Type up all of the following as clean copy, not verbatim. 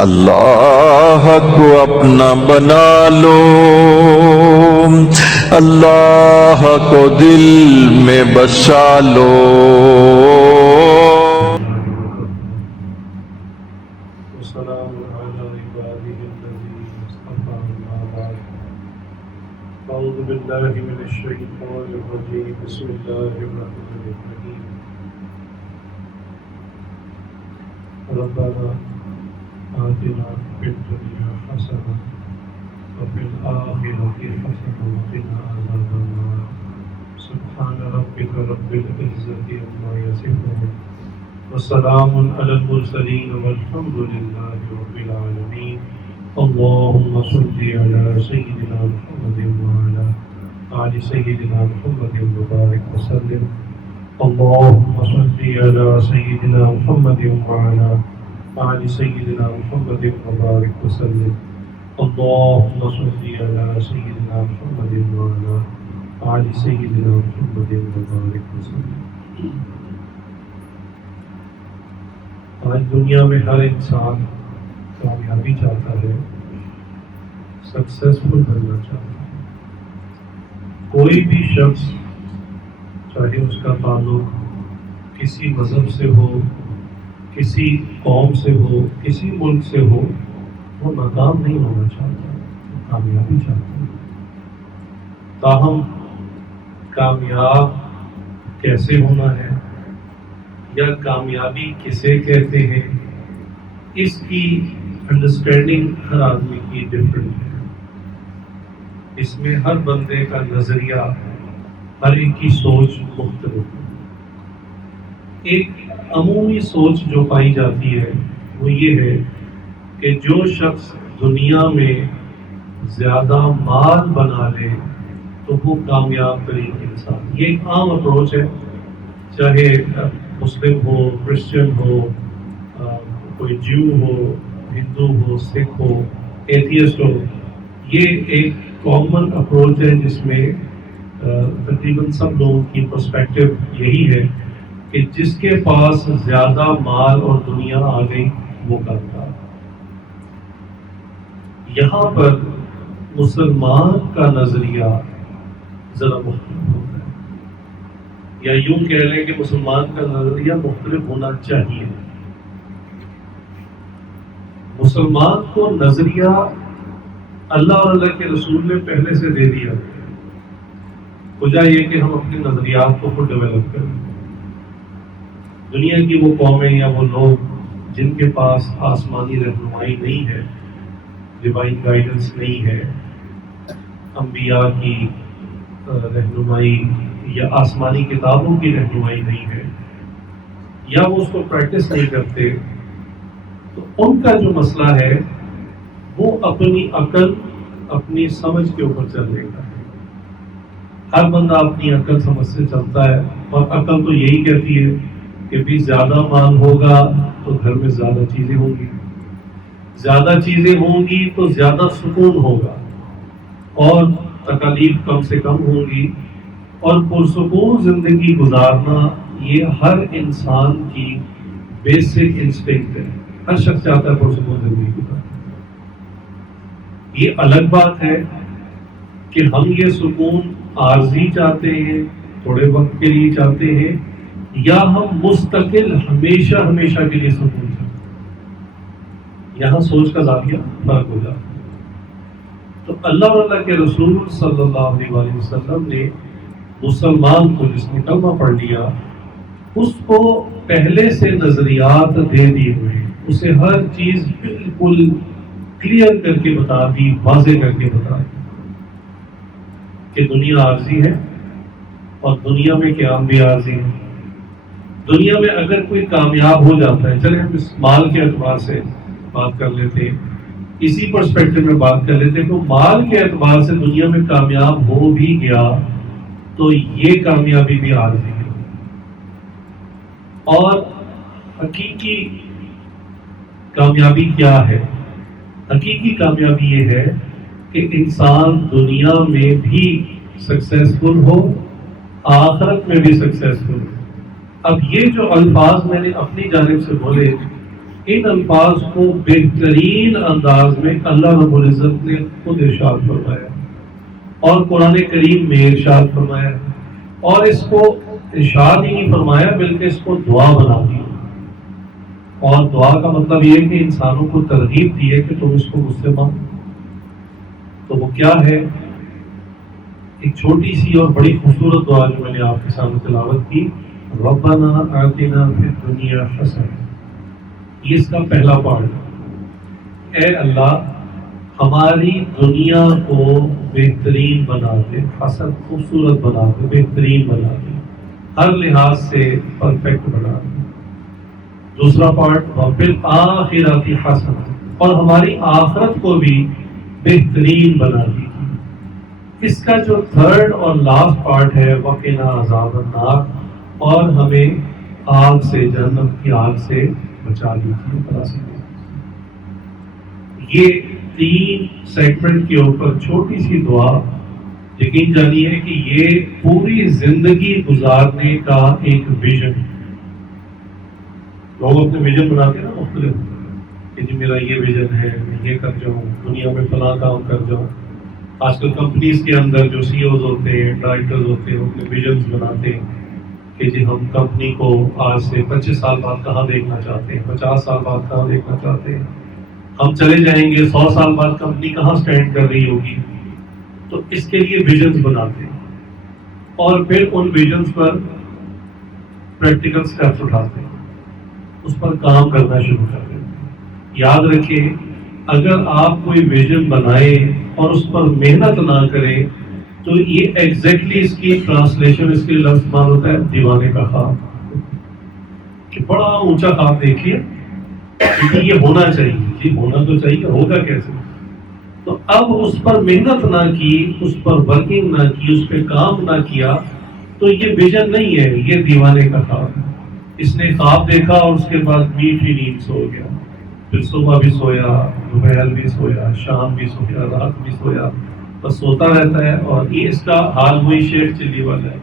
اللہ کو اپنا بنا لو، اللہ کو دل میں بسا لو۔ والسلام على عباده الذين اصطفى أما بعد أعوذ بالله من الشيطان الرجيم بسم الله الرحمن الرحيم ربنا آتنا في الدنيا حسنة وفي الآخرة حسنة وقنا عذاب النار سبحان ربك رب العزة عما يصفون وسلام على المرسلين والحمد لله رب العالمين اللهم صل على سيدنا محمد وعلى آل سيدنا محمد وبارك وسلم اللهم صل على سيدنا محمد وعلى آل سيدنا محمد وبارك وسلم اللهم صل على سيدنا محمد وعلى آل سيدنا محمد وبارك وسلم۔ آج دنیا میں ہر انسان کامیابی چاہتا ہے، سکسیسفل بننا چاہتا ہے۔ کوئی بھی شخص چاہے اس کا تعلق کسی مذہب سے ہو، کسی قوم سے ہو، کسی ملک سے ہو، وہ ناکام نہیں ہونا چاہتا، وہ کامیابی چاہتا ہے۔ تاہم کامیاب کیسے ہونا ہے یا کامیابی کسے کہتے ہیں، اس کی انڈرسٹینڈنگ ہر آدمی کی ڈفرینٹ ہے۔ اس میں ہر بندے کا نظریہ، ہر ایک کی سوچ مختلف ہے۔ ایک عمومی سوچ جو پائی جاتی ہے وہ یہ ہے کہ جو شخص دنیا میں زیادہ مال بنا لے تو وہ کامیاب ترین انسان۔ یہ ایک عام اپروچ ہے، چاہے مسلم ہو، کرسچن ہو، کوئی جیو ہو، ہندو ہو، سکھ ہو، ایتھیسٹ ہو۔ یہ ایک کامن اپروچ ہے جس میں تقریباً سب لوگوں کی پرسپیکٹو یہی ہے کہ جس کے پاس زیادہ مال اور دنیا آ گئی وہ کرتا ہے۔ یہاں پر مسلمان کا نظریہ ذرا مختلف ہوتا ہے، یا یوں کہہ لیں کہ مسلمان کا نظریہ مختلف ہونا چاہیے۔ مسلمان کو نظریہ اللہ اور اللہ کے رسول نے پہلے سے دے دیا، وجہ یہ کہ ہم اپنے نظریات کو خود ڈیولپ کریں۔ دنیا کی وہ قومیں یا وہ لوگ جن کے پاس آسمانی رہنمائی نہیں ہے، ڈیوائن گائیڈنس نہیں ہے، انبیاء کی رہنمائی یا آسمانی کتابوں کی رہنمائی نہیں ہے، یا وہ اس کو پریکٹس نہیں کرتے، تو ان کا جو مسئلہ ہے وہ اپنی عقل، اپنی سمجھ کے اوپر چلنے کا ہے۔ ہر بندہ اپنی عقل سمجھ سے چلتا ہے، اور عقل تو یہی کہتی ہے کہ بھی زیادہ مال ہوگا تو گھر میں زیادہ چیزیں ہوں گی، زیادہ چیزیں ہوں گی تو زیادہ سکون ہوگا، اور تکالیف کم سے کم ہوں گی، اور پرسکون زندگی گزارنا یہ ہر انسان کی بیسک انسٹنکٹ ہے۔ ہر شخص چاہتا ہے پرسکون زندگی گزارنا۔ یہ الگ بات ہے کہ ہم یہ سکون عارضی چاہتے ہیں، تھوڑے وقت کے لیے چاہتے ہیں، یا ہم مستقل ہمیشہ ہمیشہ کے لیے سکون چاہتے ہیں۔ یہاں سوچ کا زاویہ فرق ہو جاتا ہے۔ تو اللہ اور اللہ کے رسول صلی اللہ علیہ وسلم نے مسلمان کو، جس نے کلمہ پڑھ لیا، اس کو پہلے سے نظریات دے دیے ہوئے، اسے ہر چیز بالکل کلیئر کر کے بتا دی، واضح کر کے بتا دی کہ دنیا عارضی ہے اور دنیا میں قیام بھی عارضی ہے۔ دنیا میں اگر کوئی کامیاب ہو جاتا ہے، چلے ہم اس مال کے اعتبار سے بات کر لیتے ہیں، اسی پرسپیکٹو میں بات کر لیتے ہیں، تو مال کے اعتبار سے دنیا میں کامیاب ہو بھی گیا تو یہ کامیابی بھی عارضی ہے۔ اور حقیقی کامیابی کیا ہے؟ حقیقی کامیابی یہ ہے کہ انسان دنیا میں بھی سکسیسفل ہو، آخرت میں بھی سکسیسفل ہو۔ اب یہ جو الفاظ میں نے اپنی جانب سے بولے، ان الفاظ کو بہترین انداز میں اللہ رب العزت نے خود ارشاد فرمایا اور قرآن کریم میں ارشاد فرمایا، اور اس کو ارشاد ہی نہیں فرمایا بلکہ اس کو دعا بنا دیا. اور دعا کا مطلب یہ ہے کہ انسانوں کو ترغیب دی ہے کہ تم اس کو مجھ سے مانگو. تو وہ کیا ہے؟ ایک چھوٹی سی اور بڑی خوبصورت دعا جو میں نے آپ کے سامنے تلاوت کی، ربنا آتنا فی الدنیا حسنہ. یہ اس کا پہلا پارٹ. اے اللہ ہماری دنیا کو بہترین بنا دے، حسن خوبصورت بنا دے، بہترین بنا دے، ہر لحاظ سے پرفیکٹ بنا دے. دوسرا پارٹ وفی الآخرۃ حسنہ، اور ہماری آخرت کو بھی بہترین بنا دی. اس کا جو تھرڈ اور لاسٹ پارٹ ہے وقنا عذاب النار، اور ہمیں آگ سے، جہنم کی آگ سے بچا لیجیے. یہ 3 سیگمنٹ کے اوپر چھوٹی سی دعا، یقین جانیے کہ یہ پوری زندگی گزارنے کا ایک ویژن. لوگ اپنے ویژن بناتے ہیں نا مختلف، کہ جی میرا یہ ویژن ہے، میں یہ کر جاؤں، دنیا میں فلاں کام کر جاؤں. آج کل کمپنیز کے اندر جو سی اوز ہوتے ہیں، ڈائریکٹرز ہوتے ہیں، اپنے ویژنز بناتے ہیں کہ جی ہم کمپنی کو آج سے 25 سال بعد کہاں دیکھنا چاہتے ہیں، 50 سال بعد کہاں دیکھنا چاہتے ہیں، ہم چلے جائیں گے 100 سال بعد کمپنی کہاں سٹینڈ کر رہی ہوگی. تو اس کے لیے ویژنز بناتے ہیں اور پھر ان ویژنز پر پریکٹیکل سٹیپس اٹھاتے ہیں، اس پر کام کرنا شروع کر دیتے ہیں. یاد رکھیں، اگر آپ کوئی ویژن بنائے اور اس پر محنت نہ کریں تو یہ ایگزیکٹلی اس کی ٹرانسلیشن، اس کے لفظ مان ہوتا ہے دیوانے کا خواب. کہ بڑا اونچا خواب دیکھیے کیونکہ یہ ہونا چاہیے، جی ہونا تو چاہیے، ہوگا کیسے؟ تو اب اس پر محنت نہ کی، اس پر ورکنگ نہ کی، اس پہ کام نہ کیا تو یہ ویژن نہیں ہے، یہ دیوانے کا خواب ہے. اس نے خواب دیکھا اور اس کے بعد میٹھی نیند سو گیا، پھر صبح بھی سویا، دوپہر بھی سویا، شام بھی سویا، رات بھی سویا، بس سوتا رہتا ہے. اور یہ اس کا حال وہی شیخ چلی والا ہے.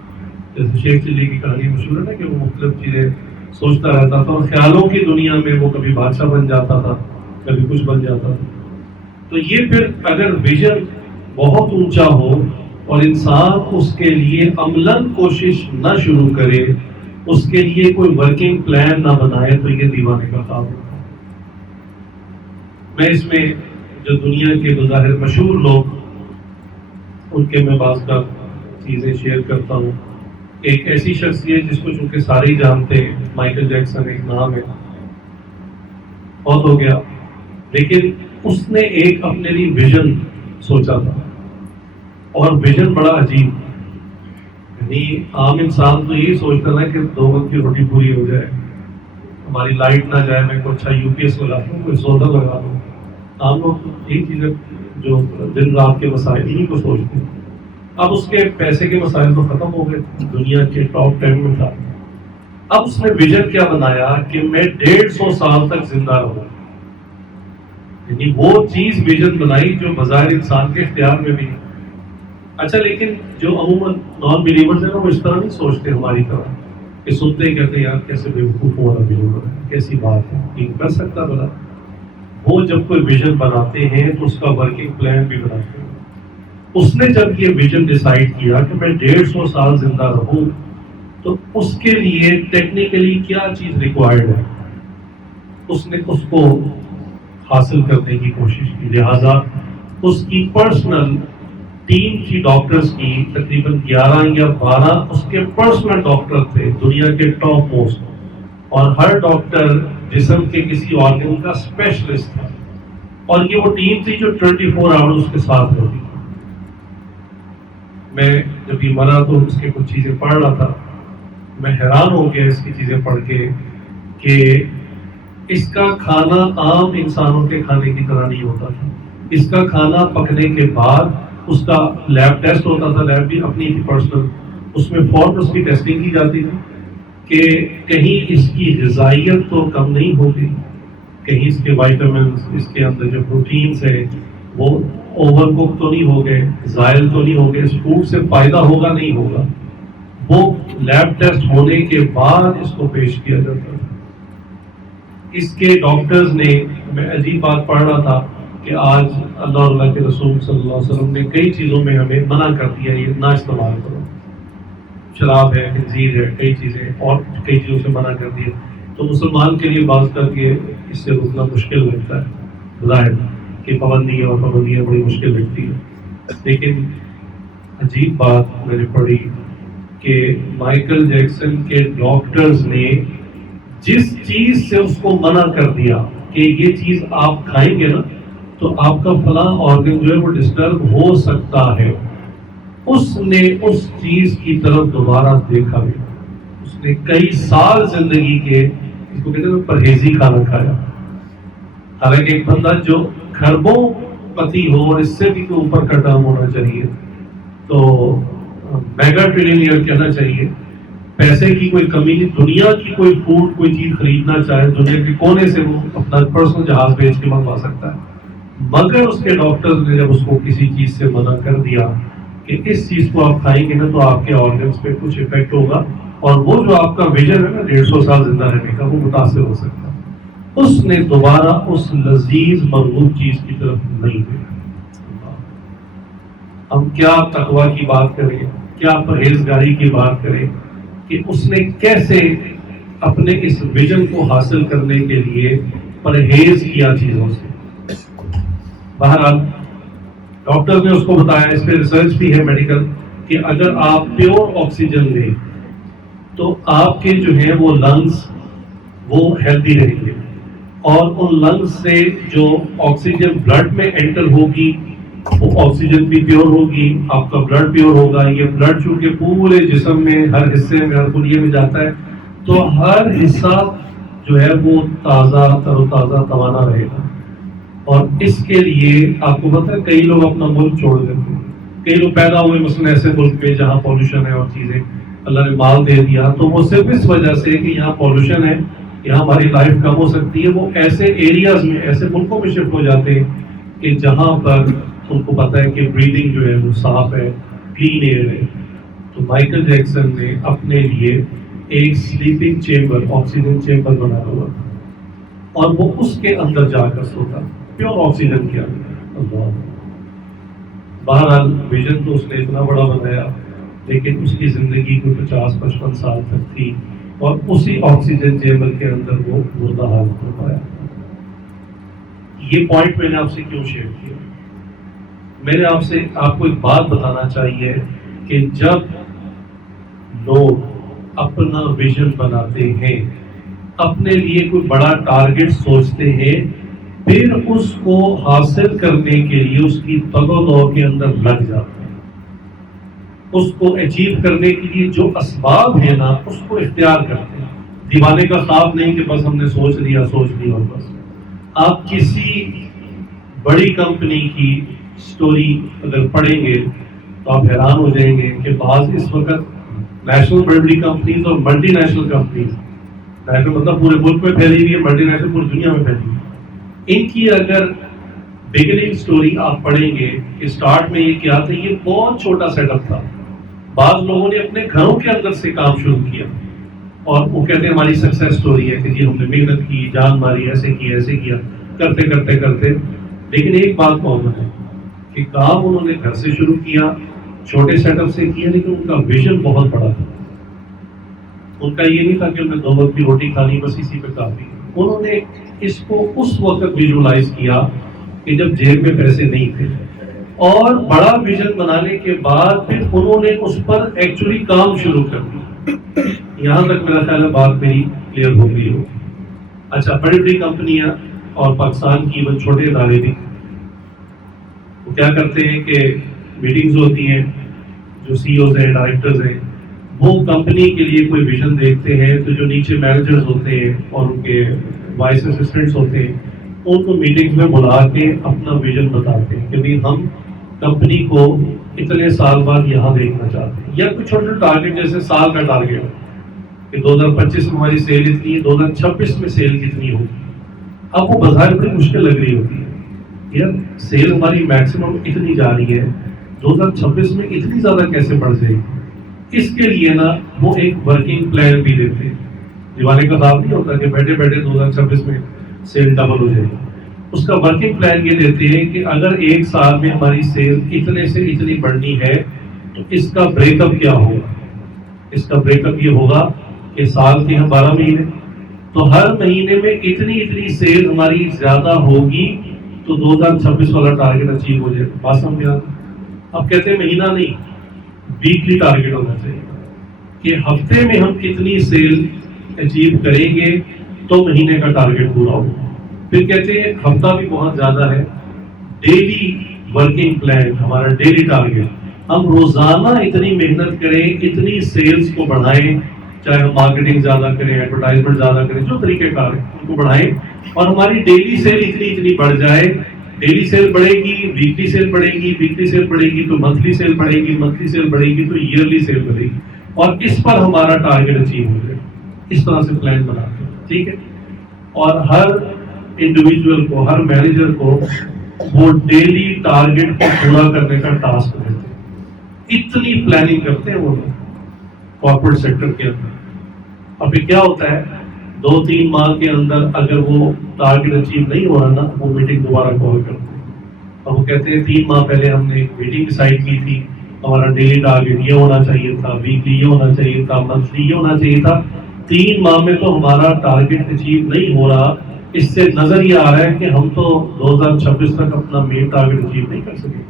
جیسے شیخ چلی کی کہانی مشہور ہے نا کہ وہ مختلف چیزیں سوچتا رہتا تھا اور خیالوں کی دنیا میں وہ کبھی بادشاہ بن جاتا تھا، کبھی کچھ بن جاتا تھا. تو یہ پھر اگر ویژن بہت اونچا ہو اور انسان اس کے لیے عملاً کوشش نہ شروع کرے، اس کے لیے کوئی ورکنگ پلان نہ بنائے تو یہ دیوانے کا خواب ہوتا ہے. میں اس میں جو دنیا کے بظاہر مشہور لوگ، ان کے میں بعض کا چیزیں شیئر کرتا ہوں. ایک ایسی شخصیت جس کو چونکہ سارے ہی جانتے ہیں، مائیکل جیکسن ایک نام ہے، بہت ہو گیا، لیکن اس نے ایک اپنے لیے ویژن سوچا تھا. اور ویژن بڑا عجیب، یعنی عام انسان تو یہی سوچتا نا کہ 2 وقت کی روٹی پوری ہو جائے، ہماری لائٹ نہ جائے، میں کوئی اچھا یو پی ایس لگا دوں، کوئی سولر لگا دوں. عام لوگ یہی چیزیں جو دن رات کے مسائل انہیں کو سوچتے ہیں. اب اس کے پیسے کے مسائل تو ختم ہو گئے، دنیا کے ٹاپ 10 میں تھا. اب اس نے ویژن کیا بنایا کہ میں 150 سال تک زندہ رہوں. یعنی وہ چیز ویژن بنائی جو بظاہر انسان کے اختیار میں بھی ہے. اچھا لیکن جو عموماً نان بلیورز ہیں نا، وہ اس طرح نہیں سوچتے ہماری طرح کہ سنتے ہی کہتے ہیں یار کیسے بیوقوف والا بلیور ہے، کیسی بات ہے، یہ کر سکتا بلا. وہ جب کوئی ویژن بناتے ہیں تو اس کا ورکنگ پلان بھی بناتے ہیں. اس نے جب یہ ویژن ڈیسائیڈ کیا کہ میں 150 سال زندہ رہوں تو اس کے لیے ٹیکنیکلی کیا چیز ریکوائرڈ ہے، اس نے اس کو حاصل کرنے کی کوشش کی. لہذا اس کی پرسنل ٹیم کی ڈاکٹرز کی تقریباً 11 یا 12 اس کے پرسنل ڈاکٹر تھے، دنیا کے ٹاپ موسٹ. اور ہر ڈاکٹر جسم کے کسی آرگن کا اسپیشلسٹ تھا. اور یہ وہ ٹیم تھی جو 24 آور اس کے ساتھ رہتی. میں جب یہ مرا تو اس کے کچھ چیزیں پڑھ رہا تھا، میں حیران ہو گیا اس کی چیزیں پڑھ کے کہ اس کا کھانا عام انسانوں کے کھانے کی طرح نہیں ہوتا تھا. اس کا کھانا پکنے کے بعد اس کا لیب ٹیسٹ ہوتا تھا، لیب بھی اپنی تھی پرسنل، اس میں فوراً اس کی ٹیسٹنگ کی جاتی تھی کہ کہیں اس کی غذائیت تو کم نہیں ہوگی، کہیں اس کے وائٹامنس، اس کے اندر جو پروٹینس ہے وہ اوور کک تو نہیں ہو گئے، زائل تو نہیں ہو گئے، اس فوڈ سے فائدہ ہوگا نہیں ہوگا. وہ لیب ٹیسٹ ہونے کے بعد اس کو پیش کیا جاتا تھا. اس کے ڈاکٹرز نے، میں عجیب بات پڑھ رہا تھا کہ آج اللہ کے رسول صلی اللہ علیہ وسلم نے کئی چیزوں میں ہمیں منع کر دیا یہ نہ استعمال کرو، شراب ہے، خنزیر ہے، کئی چیزیں اور کئی چیزوں سے منع کر دیا. تو مسلمان کے لیے بعض کر کے اس سے رکنا مشکل لگتا ہے، ظاہر کہ پابندی اور پابندیاں بڑی مشکل لگتی ہیں. لیکن عجیب بات میں نے پڑھی کہ مائیکل جیکسن کے ڈاکٹرز نے جس چیز سے اس کو منع کر دیا کہ یہ چیز آپ کھائیں گے نا تو آپ کا فلاں آرگن جو ہے وہ ڈسٹرب ہو سکتا ہے، اس نے اس چیز کی طرف دوبارہ دیکھا بھی. اس نے کئی سال زندگی کے، اس کو کہتے ہیں پرہیزی کھانا کھایا. حالانکہ ایک بندہ جو کھربوں پتی ہو اور اس سے بھی کوئی اوپر کا ٹرم ہونا چاہیے، تو میگا ٹریلینئر کہنا چاہیے، پیسے کی کوئی کمی نہیں، دنیا کی کوئی فوڈ کوئی چیز خریدنا چاہے دنیا کے کونے سے وہ اپنا پرسنل جہاز بھیج کے منگوا سکتا ہے. مگر اس کے ڈاکٹرز نے جب اس کو کسی چیز سے منع کر دیا کہ اس چیز کو آپ کھائیں گے نا تو آپ کے آرگنز پہ کچھ افیکٹ ہوگا اور وہ جو آپ کا ویژن ہے نا 150 سال زندہ رہنے کا وہ متاثر ہو سکتا ہے، اس نے دوبارہ اس لذیذ مرغوب چیز کی طرف نہیں دیکھا. ہم کیا تقویٰ کی بات کریں، کیا پرہیزگاری کی بات کریں کہ اس نے کیسے اپنے اس ویژن کو حاصل کرنے کے لیے پرہیز کیا چیزوں سے. بہرحال ڈاکٹر نے اس کو بتایا، اس پہ ریسرچ بھی ہے میڈیکل، کہ اگر آپ پیور آکسیجن لیں تو آپ کے جو ہیں وہ لنگس وہ ہیلدی رہیں گے، اور ان لنگس سے جو آکسیجن بلڈ میں انٹر ہوگی وہ آکسیجن بھی پیور ہوگی، آپ کا بلڈ پیور ہوگا. یہ بلڈ چونکہ پورے جسم میں ہر حصے میں ہر خلیے میں جاتا ہے تو ہر حصہ جو ہے وہ تازہ تر و تازہ توانا رہے گا. اور اس کے لیے آپ کو پتہ ہے کئی لوگ اپنا ملک چھوڑ دیتے ہیں، کئی لوگ پیدا ہوئے مثلا ایسے ملک میں جہاں پالوشن ہے اور چیزیں اللہ نے مال دے دیا تو وہ صرف اس وجہ سے کہ یہاں پالوشن ہے، یہاں ہماری لائف کم ہو سکتی ہے، وہ ایسے ایریاز میں ایسے ملکوں میں شفٹ ہو جاتے ہیں کہ جہاں پر ان کو پتہ ہے کہ بریدنگ جو ہے وہ صاف ہے، کلین ایئر ہے. تو مائیکل جیکسن نے اپنے لیے ایک سلیپنگ چیمبر، آکسیجن چیمبر بنایا ہوا تھا اور وہ اس کے اندر جا کر سوتا، پیور آکسیجن کے اندر. اللہ. بہرحال ویژن تو اس نے اتنا بڑا بنایا لیکن اس کی زندگی کوئی 50-55 سال تک تھی اور اسی آکسیجن چیمبر کے اندر وہ مردہ حال ہو پایا. یہ پوائنٹ میں نے آپ سے کیوں شیئر کیا؟ میں نے آپ کو ایک بات بتانا چاہیے کہ جب لوگ اپنا ویژن بناتے ہیں، اپنے لیے کوئی بڑا ٹارگٹ سوچتے ہیں، پھر اس کو حاصل کرنے کے لیے اس کی تگ و دو کے اندر لگ جاتے ہیں، اس کو اچیو کرنے کے لیے جو اسباب ہیں نا اس کو اختیار کرتے ہیں. دیوانے کا خواب نہیں کہ بس ہم نے سوچ لیا اور بس. آپ کسی بڑی کمپنی کی سٹوری اگر پڑھیں گے تو آپ حیران ہو جائیں گے کہ بعض اس وقت نیشنل بڑی کمپنیز اور ملٹی نیشنل کمپنیز، نیشنل مطلب پورے ملک میں پھیلی ہوئی ہے، ملٹی نیشنل پوری دنیا میں پھیلی ہوئی ہے. ان کی اگر بگننگ سٹوری آپ پڑھیں گے کہ سٹارٹ میں یہ کیا تھا، یہ بہت چھوٹا سیٹ اپ تھا. بعض لوگوں نے اپنے گھروں کے اندر سے کام شروع کیا اور وہ کہتے ہیں ہماری سکسیس سٹوری ہے کہ جی ہم نے محنت کی، جان ماری، ایسے کیا کرتے کرتے. لیکن ایک بات کامن ہے کہ کام انہوں نے گھر سے شروع کیا، چھوٹے سیٹ اپ سے کیا، لیکن ان کا ویژن بہت بڑا تھا. ان کا یہ نہیں تھا کہ انہوں نے 2 وقت کی روٹی کھانی بس اسی پہ کافی. انہوں نے اس کو اس وقت ویژولائز کیا کہ جب جیب میں پیسے نہیں تھے، اور بڑا ویژن بنانے کے بعد پھر انہوں نے اس پر ایکچولی کام شروع کر دیا. یہاں تک میرا خیال ہے بات میری کلیئر ہو گئی ہو. اچھا، بڑی کمپنیاں اور پاکستان کی ایون چھوٹے ادارے بھی وہ کیا کرتے ہیں کہ میٹنگز ہوتی ہیں، جو سی اوز ہیں، ڈائریکٹرز ہیں، وہ کمپنی کے لیے کوئی ویژن دیکھتے ہیں تو جو نیچے مینیجرز ہوتے ہیں اور ان کے وائس اسسٹنٹس ہوتے ہیں ان کو میٹنگز میں بلا کے اپنا ویژن بتاتے ہیں کہ بھائی ہم کمپنی کو اتنے سال بعد یہاں دیکھنا چاہتے ہیں، یا کوئی چھوٹے ٹارگیٹ جیسے سال کا ٹارگیٹ کہ 2025 میں ہماری سیل اتنی ہے، 2026 میں سیل کتنی ہوگی. اب وہ بظاہر بڑی مشکل لگ رہی ہوتی ہے، یار سیل ہماری میکسیمم اتنی جا رہی ہے، 2026 میں اتنی زیادہ کیسے بڑھ جائے گی. اس کے لیے نا وہ ایک ورکنگ پلان بھی دیتے ہیں دیوانے کا خواب نہیں ہوتا کہ بیٹھے بیٹھے 2026 میں سیل ڈبل ہو جائے گی. اس کا ورکنگ پلان یہ دیتے ہیں کہ اگر ایک سال میں ہماری سیل اتنے سے اتنی بڑھنی ہے تو اس کا بریک اپ کیا ہوگا. اس کا بریک اپ یہ ہوگا کہ سال کے 12 مہینے، تو ہر مہینے میں اتنی اتنی سیل ہماری زیادہ ہوگی تو 2026 والا ٹارگیٹ اچیو ہو جائے. بات سمجھ آ. اب کہتے ہیں مہینہ نہیں، ویکلی ٹارگیٹ ہونا چاہیے کہ ہفتے میں ہم کتنی سیل اچیو کریں گے تو مہینے کا ٹارگیٹ پورا ہوگا. پھر کہتے ہیں ہفتہ بھی بہت زیادہ ہے، ڈیلی ورکنگ پلان ہمارا ڈیلی ٹارگیٹ، ہم روزانہ اتنی محنت کریں، اتنی سیلز کو بڑھائیں، چاہے ہم مارکیٹنگ زیادہ کریں، ایڈورٹائزمنٹ زیادہ کریں، جو طریقہ کار ہے ان کو بڑھائیں، اور ہماری ڈیلی سیل اتنی بڑھ جائے. ڈیلی سیل بڑھے گی، ویکلی سیل بڑھے گی، ویکلی سیل بڑھے گی تو منتھلی سیل بڑھے گی، منتھلی سیل بڑھے گی تو ایئرلی سیل بڑھے گی، اور اس پر ہمارا ٹارگیٹ اچیو ہو جائے. اس طرح سے پلان بناتے ہیں. ٹھیک ہے. اور ہر انڈیویجول کو، ہر مینیجر کو وہ ڈیلی ٹارگیٹ کو پورا کرنے کا ٹاسک دیتے ہیں. اتنی پلاننگ کرتے ہیں وہ لوگ کارپوریٹ سیکٹر کے اندر. اب پھر کیا ہوتا ہے، 2-3 ماہ کے اندر اگر وہ ٹارگیٹ اچیو نہیں ہو رہا نا، وہ میٹنگ دوبارہ کال کرتے ہیں اور وہ کہتے ہیں 3 ماہ پہلے ہم نے ایک میٹنگ ڈیسائیڈ کی تھی، ہمارا ڈیلی ٹارگیٹ یہ ہونا چاہیے تھا، ویکلی یہ ہونا چاہیے تھا، منتھلی یہ ہونا چاہیے تھا. 3 ماہ میں تو ہمارا ٹارگیٹ اچیو نہیں ہو رہا. اس سے نظر یہ آ رہا ہے کہ ہم تو 2026 تک اپنا مین ٹارگیٹ اچیو نہیں کر سکے.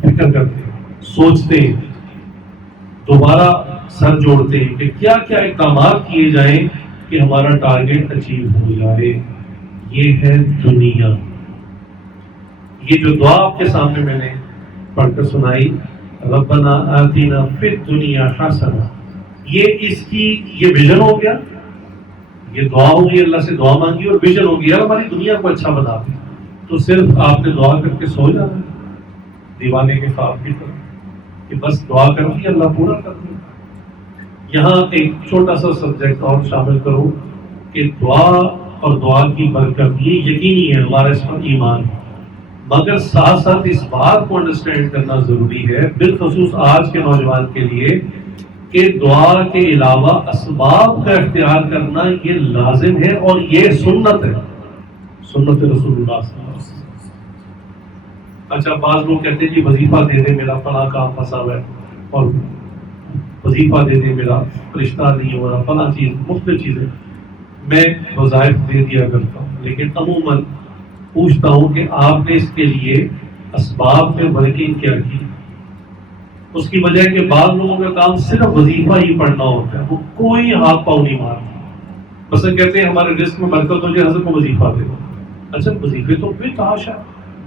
فکر کرتے ہیں، سوچتے ہیں، دوبارہ سر جوڑتے ہیں کہ کیا کیا اقدامات کیے جائیں کہ ہمارا ٹارگیٹ اچیو ہو جائے. یہ ہے دنیا. یہ جو دعا آپ کے سامنے میں نے پڑھ کر سنائی، ربنا آتنا فی الدنیا حسنہ، یہ ویژن ہو گیا. یہ دعا ہوگی، اللہ سے دعا مانگی اور ویژن ہوگی، یار ہماری دنیا کو اچھا بنا دیں. تو صرف آپ نے دعا کر کے سو جانا دیوانے کے خواب کی طرح کہ بس دعا کر دی اللہ پورا کر دے. یہاں ایک چھوٹا سا سبجیکٹ اور شامل کروں کہ دعا اور دعا کی برکت یہ یقینی ہے، ہمارا اس پر ایمان ہے، مگر ساتھ ساتھ اس بات کو انڈرسٹینڈ کرنا ضروری ہے، بالخصوص آج کے نوجوان کے لیے، کہ دعا کے علاوہ اسباب کا اختیار کرنا یہ لازم ہے اور یہ سنت ہے، سنت رسول اللہ صلی اللہ علیہ وسلم. اچھا، بعض لوگ کہتے ہیں جی وظیفہ دے دے، میرا فلاں کام پھنسا ہوا ہے، اور وظیفہ دے دے، میرا رشتہ نہیں ہو رہا، فلاں چیز، مختلف چیزیں. میں وظائف دے دیا کرتا ہوں، لیکن عموماً پوچھتا ہوں کہ آپ نے اس کے لیے اسباب میں ورکنگ کیا کی. اس کی وجہ ہے کہ بعض لوگوں کا کام صرف وظیفہ ہی پڑھنا ہوتا ہے، وہ کوئی ہاتھ پاؤں نہیں مارتا. بس کہتے ہیں ہمارے رزق میں برکت ہو جائے، حضرت کو وظیفہ دے دو. اچھا، وظیفے تو پھر تحاشا،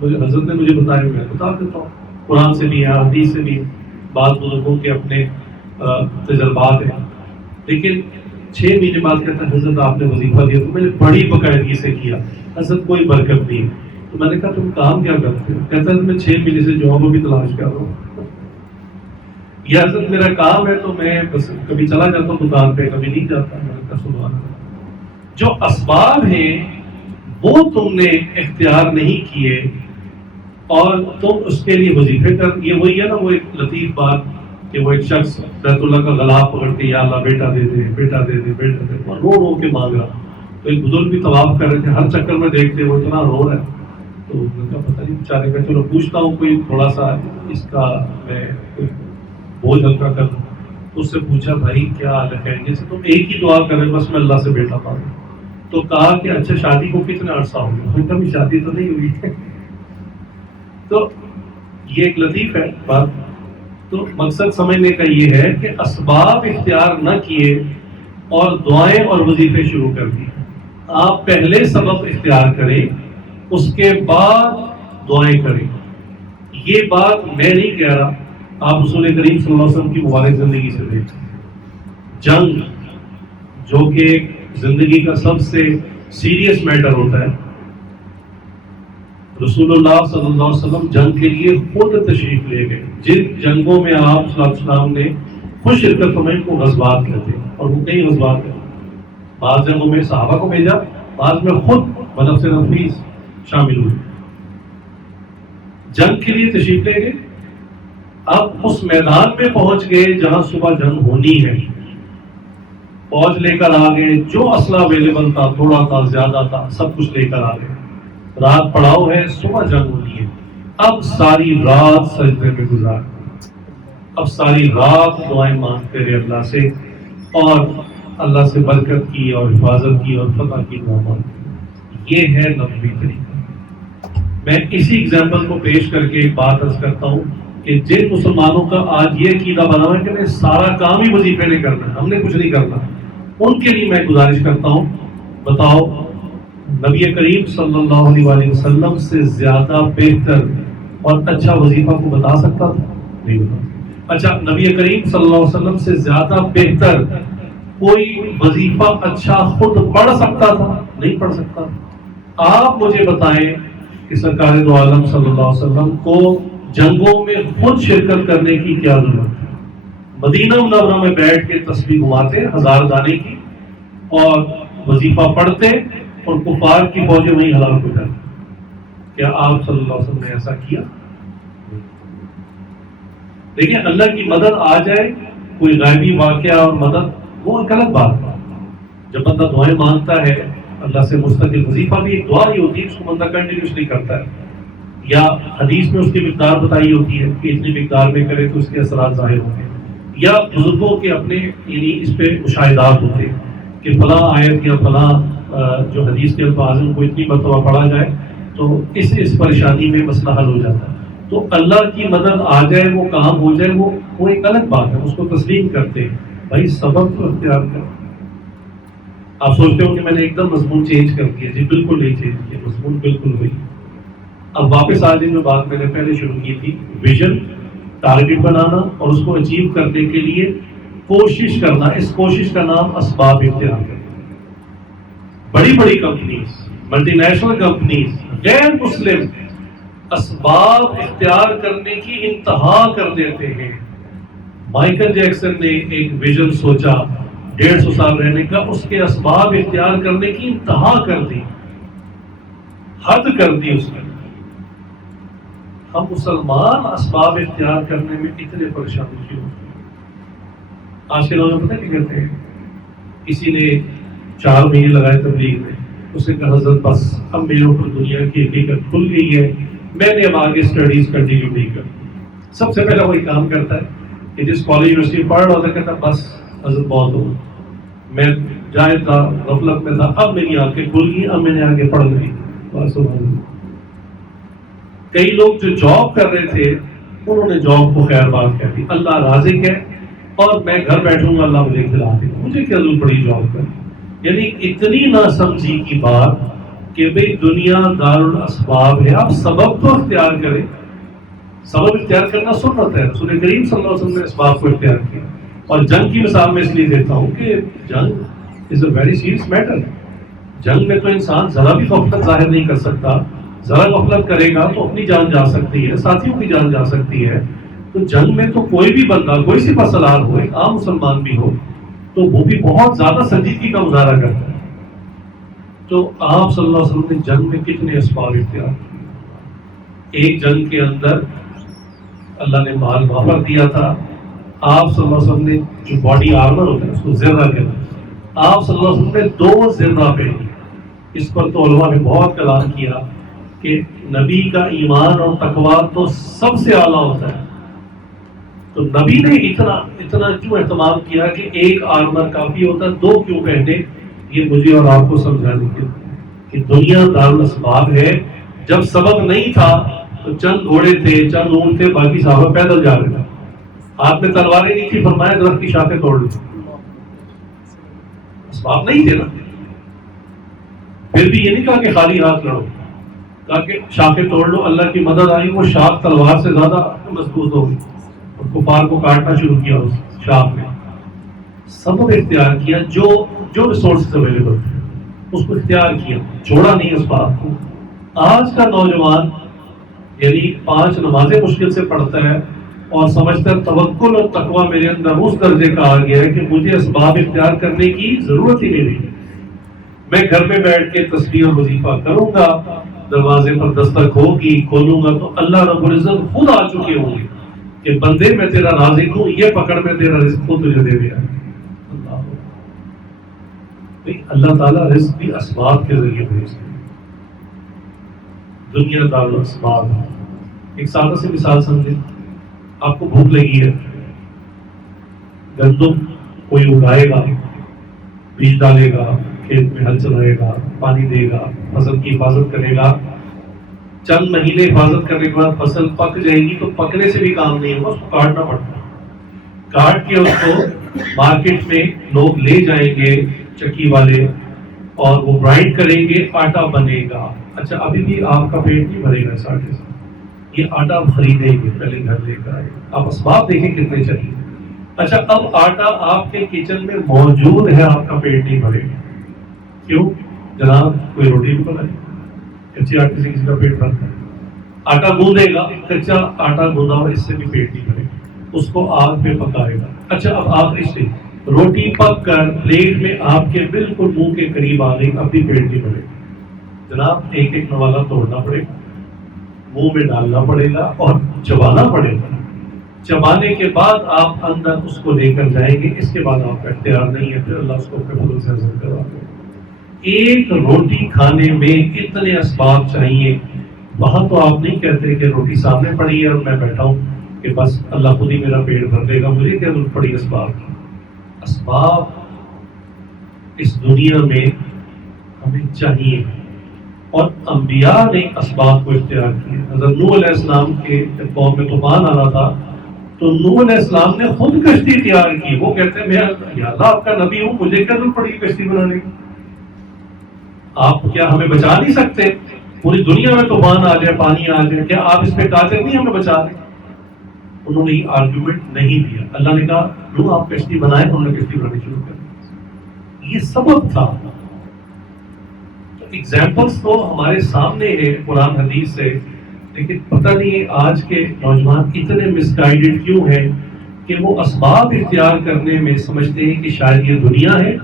حضرت نے مجھے بتایا، میں بتا دیتا ہوں، قرآن سے بھی ہے، حدیث سے بھی، بعض بزرگوں کے اپنے تجربات ہیں. لیکن 6 مہینے بعد کہتا ہے حضرت آپ نے وظیفہ دیا، تو میں نے بڑی باقاعدگی سے کیا، حضرت کوئی برکت نہیں. تو میں نے کہا تم کام کیا کرتے ہو؟ کہتا ہے میں 6 مہینے سے جاب بھی تلاش کر رہا ہوں. یہ حضرت میرا کام ہے تو میں بس کبھی چلا جاتا ہوں دکان پہ، کبھی نہیں جاتا. میں نے کہا سبحان اللہ. جو اسباب ہیں وہ تم نے اختیار نہیں کیے اور تم اس کے لیے وظیفے کر. یہ وہی ہے نا وہ ایک لطیف بات کہ وہ ایک شخص بیت اللہ کا غلاف پکڑ کے یا اللہ بیٹا دے دے، بیٹا دے دے، بیٹا دے دے، اور رو رو کے مانگ رہا. تو ایک بزرگ بھی طواف کر رہے تھے، ہر چکر میں دیکھتے وہ اتنا رو رہا ہے. تو میں کہا پتہ نہیں بیچارے کا، چلو پوچھتا ہوں کوئی تھوڑا سا اس کا میں بوجھ ہلکا کر دوں. اس سے پوچھا بھائی کیا حال ہے خیریت سے؟ تم ایک ہی دعا کرے بس میں اللہ سے بیٹا پا دوں. تو کہا کہ اچھا شادی کو کتنا عرصہ ہو گیا؟ میں کبھی شادی تو نہیں ہوئی. تو یہ ایک لطیف ہے بات. تو مقصد سمجھنے کا یہ ہے کہ اسباب اختیار نہ کیے اور دعائیں اور وظیفے شروع کر دیے. آپ پہلے سبب اختیار کریں، اس کے بعد دعائیں کریں. یہ بات میں نہیں کہہ رہا، آپ رسول کریم صلی اللہ علیہ وسلم کی مبارک زندگی سے دیکھیں. جنگ جو کہ زندگی کا سب سے سیریس میٹر ہوتا ہے، رسول اللہ صلی اللہ علیہ وسلم جنگ کے لیے خود تشریف لے گئے. جن جنگوں میں آپ صلی اللہ علیہ وسلم نے خود شرکت فرمائی کو غزوات کہتے ہیں، اور وہ کئی غزوات ہیں. بعض جنگوں میں صحابہ کو بھیجا، بعض میں خود بنفس نفیس شامل ہوئے. جنگ کے لیے تشریف لے گئے. اب اس میدان میں پہنچ گئے جہاں صبح جنگ ہونی ہے. فوج لے کر آ گئے، جو اسلحہ اویلیبل تھا، تھوڑا تھا زیادہ تھا، سب کچھ لے کر آ گئے. رات پڑاؤ ہے، صبح جنگ ہونی ہے. اب ساری رات سجدے میں گزار، اب ساری رات دعائیں مانگتے رہے اللہ سے، اور اللہ سے برکت کی اور حفاظت کی اور فتح کی دعا مانگی. یہ ہے نبوی طریقہ. میں اسی ایگزامپل کو پیش کر کے ایک بات عرض کرتا ہوں کہ جن مسلمانوں کا آج یہ عقیدہ بنا ہوا ہے کہ میں سارا کام ہی وظیفے نے کرنا ہے، ہم نے کچھ نہیں کرنا، ان کے لیے میں گزارش کرتا ہوں، بتاؤ نبی کریم صلی اللہ علیہ وآلہ وسلم سے زیادہ بہتر اور اچھا وظیفہ کو بتا سکتا تھا؟ نہیں بتا. اچھا، نبی کریم صلی اللہ علیہ وسلم سے زیادہ بہتر کوئی وظیفہ اچھا خود پڑھ سکتا تھا؟ نہیں پڑھ سکتا. آپ مجھے بتائیں کہ سرکار دو عالم صلی اللہ علیہ وسلم کو جنگوں میں خود شرکت کرنے کی کیا ضرورت ہے؟ مدینہ منورہ میں بیٹھ کے تسبیح گھماتے 1000 دانے کی اور وظیفہ پڑھتے اور کفار کی فوجیں وہیں ہلاک ہو جاتی. کیا آپ صلی اللہ علیہ وسلم نے ایسا کیا؟ دیکھیں، اللہ کی مدد آ جائے، کوئی غیبی واقعہ اور مدد، وہ ایک الگ بات ہے. جب بندہ دعائیں مانگتا ہے اللہ سے مستقل، وظیفہ بھی ایک دعا ہی ہوتی ہے، اس کو بندہ کنٹینیوسلی کرتا ہے، یا حدیث میں اس کی مقدار بتائی ہوتی ہے کہ اتنی مقدار میں کرے تو اس کے اثرات ظاہر ہوں گے، یا بزرگوں کے اپنے یعنی اس پہ مشاہدات ہوتے ہیں کہ فلاں آیت یا فلاں جو حدیث کے الفاظ ہیں کو اتنی مرتبہ پڑھا جائے تو اس پریشانی میں مسئلہ حل ہو جاتا ہے. تو اللہ کی مدد آ جائے، وہ کام ہو جائے، وہ ایک الگ بات ہے، اس کو تسلیم کرتے ہیں. بھائی سبب تو اختیار کر. آپ سوچتے ہو کہ میں نے ایک دم مضمون چینج کر دیا. جی بالکل نہیں چینج کیا، مضمون بالکل وہی. اب واپس آ جائیں جو بات میں نے پہلے شروع کی تھی، ویژن، ٹارگٹ بنانا اور اس کو اچیو کرنے کے لیے کوشش کرنا. اس کوشش کا نام اسباب اختیار کرنا. بڑی بڑی کمپنیز، ملٹی نیشنل کمپنیز، غیر مسلم اسباب اختیار کرنے کی انتہا کر دیتے ہیں. مائیکل جیکسن نے ایک ویژن سوچا 150 سال رہنے کا، اس کے اسباب اختیار کرنے کی انتہا کر دی، حد کر دی اس نے. ہم مسلمان اسباب اختیار کرنے میں اتنے پریشان کیوں؟ آج کے لوگ پتہ کیا کرتے ہیں؟ کسی نے 4 مہینے لگائے تبلیغ میں، اس نے کہا حضرت بس اب میرے اوپر دنیا کی حقیقت کھل گئی ہے، میں نے اب آگے اسٹڈیز کنٹینیو نہیں کر. سب سے پہلا وہی کام کرتا ہے کہ جس کالج یونیورسٹی پڑھ رہا ہوتا کہتا بس حضرت بہت ہو، میں جائے تھا غفلت میں تھا، اب میری آنکھیں کھل گئی، اب میں نے آگے پڑھ لی. بس کئی لوگ جو جاب کر رہے تھے انہوں نے جاب کو خیر بات کہہ دی، اللہ رازق ہے اور میں گھر بیٹھوں گا، اللہ مجھے کھلا دے گا، مجھے کیا ضرورت پڑی جاب کر. یعنی اتنی نہ سمجھی کی بات کہ بھئی دنیا دار الاسباب ہے، آپ سبب تو اختیار کریں. سبب اختیار کرنا سنت ہے، رسول کریم صلی اللہ علیہ وسلم نے اسباب کو اختیار کیا. اور جنگ کی مثال میں اس لیے دیتا ہوں کہ جنگ از اے ویری سیریس میٹر. جنگ میں تو انسان ذرا بھی غفلت ظاہر نہیں کر سکتا، ذرا غفلت کرے گا تو اپنی جان جا سکتی ہے، ساتھیوں کی جان جا سکتی ہے. تو جنگ میں تو کوئی بھی بندہ، کوئی سپہ سالار ہو، ایک عام مسلمان بھی ہو، تو وہ بھی بہت زیادہ سنجیدگی کا مظاہرہ کرتا ہے. تو آپ صلی اللہ علیہ وسلم نے جنگ میں کتنے اسباب اختیار کیے. ایک جنگ کے اندر اللہ نے مال وافر دیا تھا. آپ صلی اللہ علیہ وسلم نے جو باڈی آرمر ہوتا ہے اس کو زرہ کہتے ہیں، آپ صلی اللہ علیہ وسلم نے 2 زرہ پہنی. اس پر تو علماء نے بہت کلام کیا کہ نبی کا ایمان اور تقویٰ تو سب سے اعلیٰ ہوتا ہے. تو نبی نے اتنا کیوں اہتمام کیا کہ ایک آرمر کافی ہوتا ہے، 2 کیوں پہنے؟ یہ مجھے اور آپ کو سمجھانے کے کہ دنیا دار الاسباب ہے. جب سبب نہیں تھا تو چند گھوڑے تھے، چند اونٹ تھے، باقی صحابہ پیدل جا رہے تھے. ہاتھ میں تلواریں نہیں تھی، فرمایا درخت کی شاخیں توڑ لی. اسباب نہیں تھے نا. پھر بھی یہ نہیں کہا کہ خالی ہاتھ لڑو، کہا کہ شاخیں توڑ لو. اللہ کی مدد آئی، وہ شاخ تلوار سے زیادہ مضبوط ہو گئی اور کفار کو کاٹنا شروع کیا اس شاخ میں. سبب اختیار کیا، جو ریسورسز اویلیبل تھے اس کو اختیار کیا، چھوڑا نہیں اس بات کو. آج کا نوجوان یعنی 5 نمازیں مشکل سے پڑھتا ہے اور سمجھتا ہے توکل اور تقویٰ میرے اندر اس درجے کا آ گیا ہے کہ مجھے اسباب اختیار کرنے کی ضرورت ہی نہیں رہی. میں گھر میں بیٹھ کے تسبیح اور وظیفہ کروں گا، دروازے پر دستک ہوگی، کھولوں گا تو اللہ رب العزت خود آ چکے ہوں گے کہ بندے میں تیرا رازق ہوں، یہ پکڑ میں تیرا رزق خود تجھے دے دیا. بھئی اللہ تعالیٰ رزق بھی اسباب کے ذریعے بھیجتے ہیں. دنیا دار الاسباب. ایک سادہ سی مثال سمجھیں. آپ کو بھوک لگی ہے، گندم کوئی اگائے گا، بیج ڈالے گا، کھیت میں ہل چلائے گا، پانی دے گا، فصل کی حفاظت کرے گا. چند مہینے حفاظت کرنے کے بعد فصل پک جائے گی تو پکنے سے بھی کام نہیں ہوگا، اس کو کاٹنا پڑتا ہے. کاٹ کے اس کو مارکیٹ میں لوگ لے جائیں گے، چکی والے، اور وہ گرائنڈ کریں گے، آٹا بنے گا. اچھا ابھی بھی آپ کا پیٹ نہیں بھرے گا اس آٹے سے. یہ آٹا آپ خریدیں گے، پہلے گھر لے کر آئے. آپ اسباب دیکھیں کتنے چاہیے. اچھا اب آٹا آپ کے کچن میں موجود ہے، آپ کا پیٹ نہیں بھرے گا. کیوں؟ جناب کوئی روٹی بھی بنائے، کچے آٹے سے کسی کا پیٹ بھرتا ہے. آٹا گوندے گا، کچا آٹا گوندا ہوا اس سے بھی پیٹ نہیں بھرے گا، اس کو آگ پہ پکائے گا. اچھا اب آخری سے روٹی پک کر پلیٹ میں آپ کے بالکل منہ کے قریب آ گئی، اب بھی پیٹ نہیں بھرے گا. جناب ایک ایک نوالا توڑنا پڑے گا، منہ میں ڈالنا پڑے گا اور چبانا پڑے گا. چبانے کے بعد آپ اندر اس کو لے کر جائیں گے. اس کے بعد آپ کا اختیار نہیں ہے، پھر اللہ اس کو قبول سے ہضم کروا دے. ایک روٹی کھانے میں اتنے اسباب چاہیے. وہاں تو آپ نہیں کہتے کہ روٹی سامنے پڑی ہے اور میں بیٹھا ہوں کہ بس اللہ خود ہی میرا پیٹ بھر دے گا، مجھے کیا ضرورت پڑی اسباب کی. اسباب اس دنیا میں ہمیں چاہیے، اور انبیاء نے اسباب کو اختیار کیا. حضرت نوح علیہ السلام کے قوم میں طوفان آ رہا تھا تو نوح علیہ السلام نے خود کشتی تیار کی. وہ کہتے ہیں میں یا اللہ آپ کا نبی ہوں، مجھے کیا ضرورت پڑی کشتی بنانے کی؟ آپ کیا ہمیں بچا نہیں سکتے؟ پوری دنیا میں طوفان آ جائے، پانی آ جائے، کیا آپ اس پہ قادر نہیں ہمیں بچا دیں؟ انہوں نے یہ آرگومنٹ نہیں دیا. اللہ نے کہا نوح آپ کشتی بنائیں، انہوں نے کشتی بنانی شروع کر دی. یہ سبب تھا. ایگزامپلس تو ہمارے سامنے ہے قرآن حدیث سے، لیکن پتہ نہیں آج کے نوجوان اتنے مس گائیڈڈ کیوں ہیں کہ وہ اسباب اختیار کرنے میں سمجھتے ہیں کہ شاید یہ دنیا ہے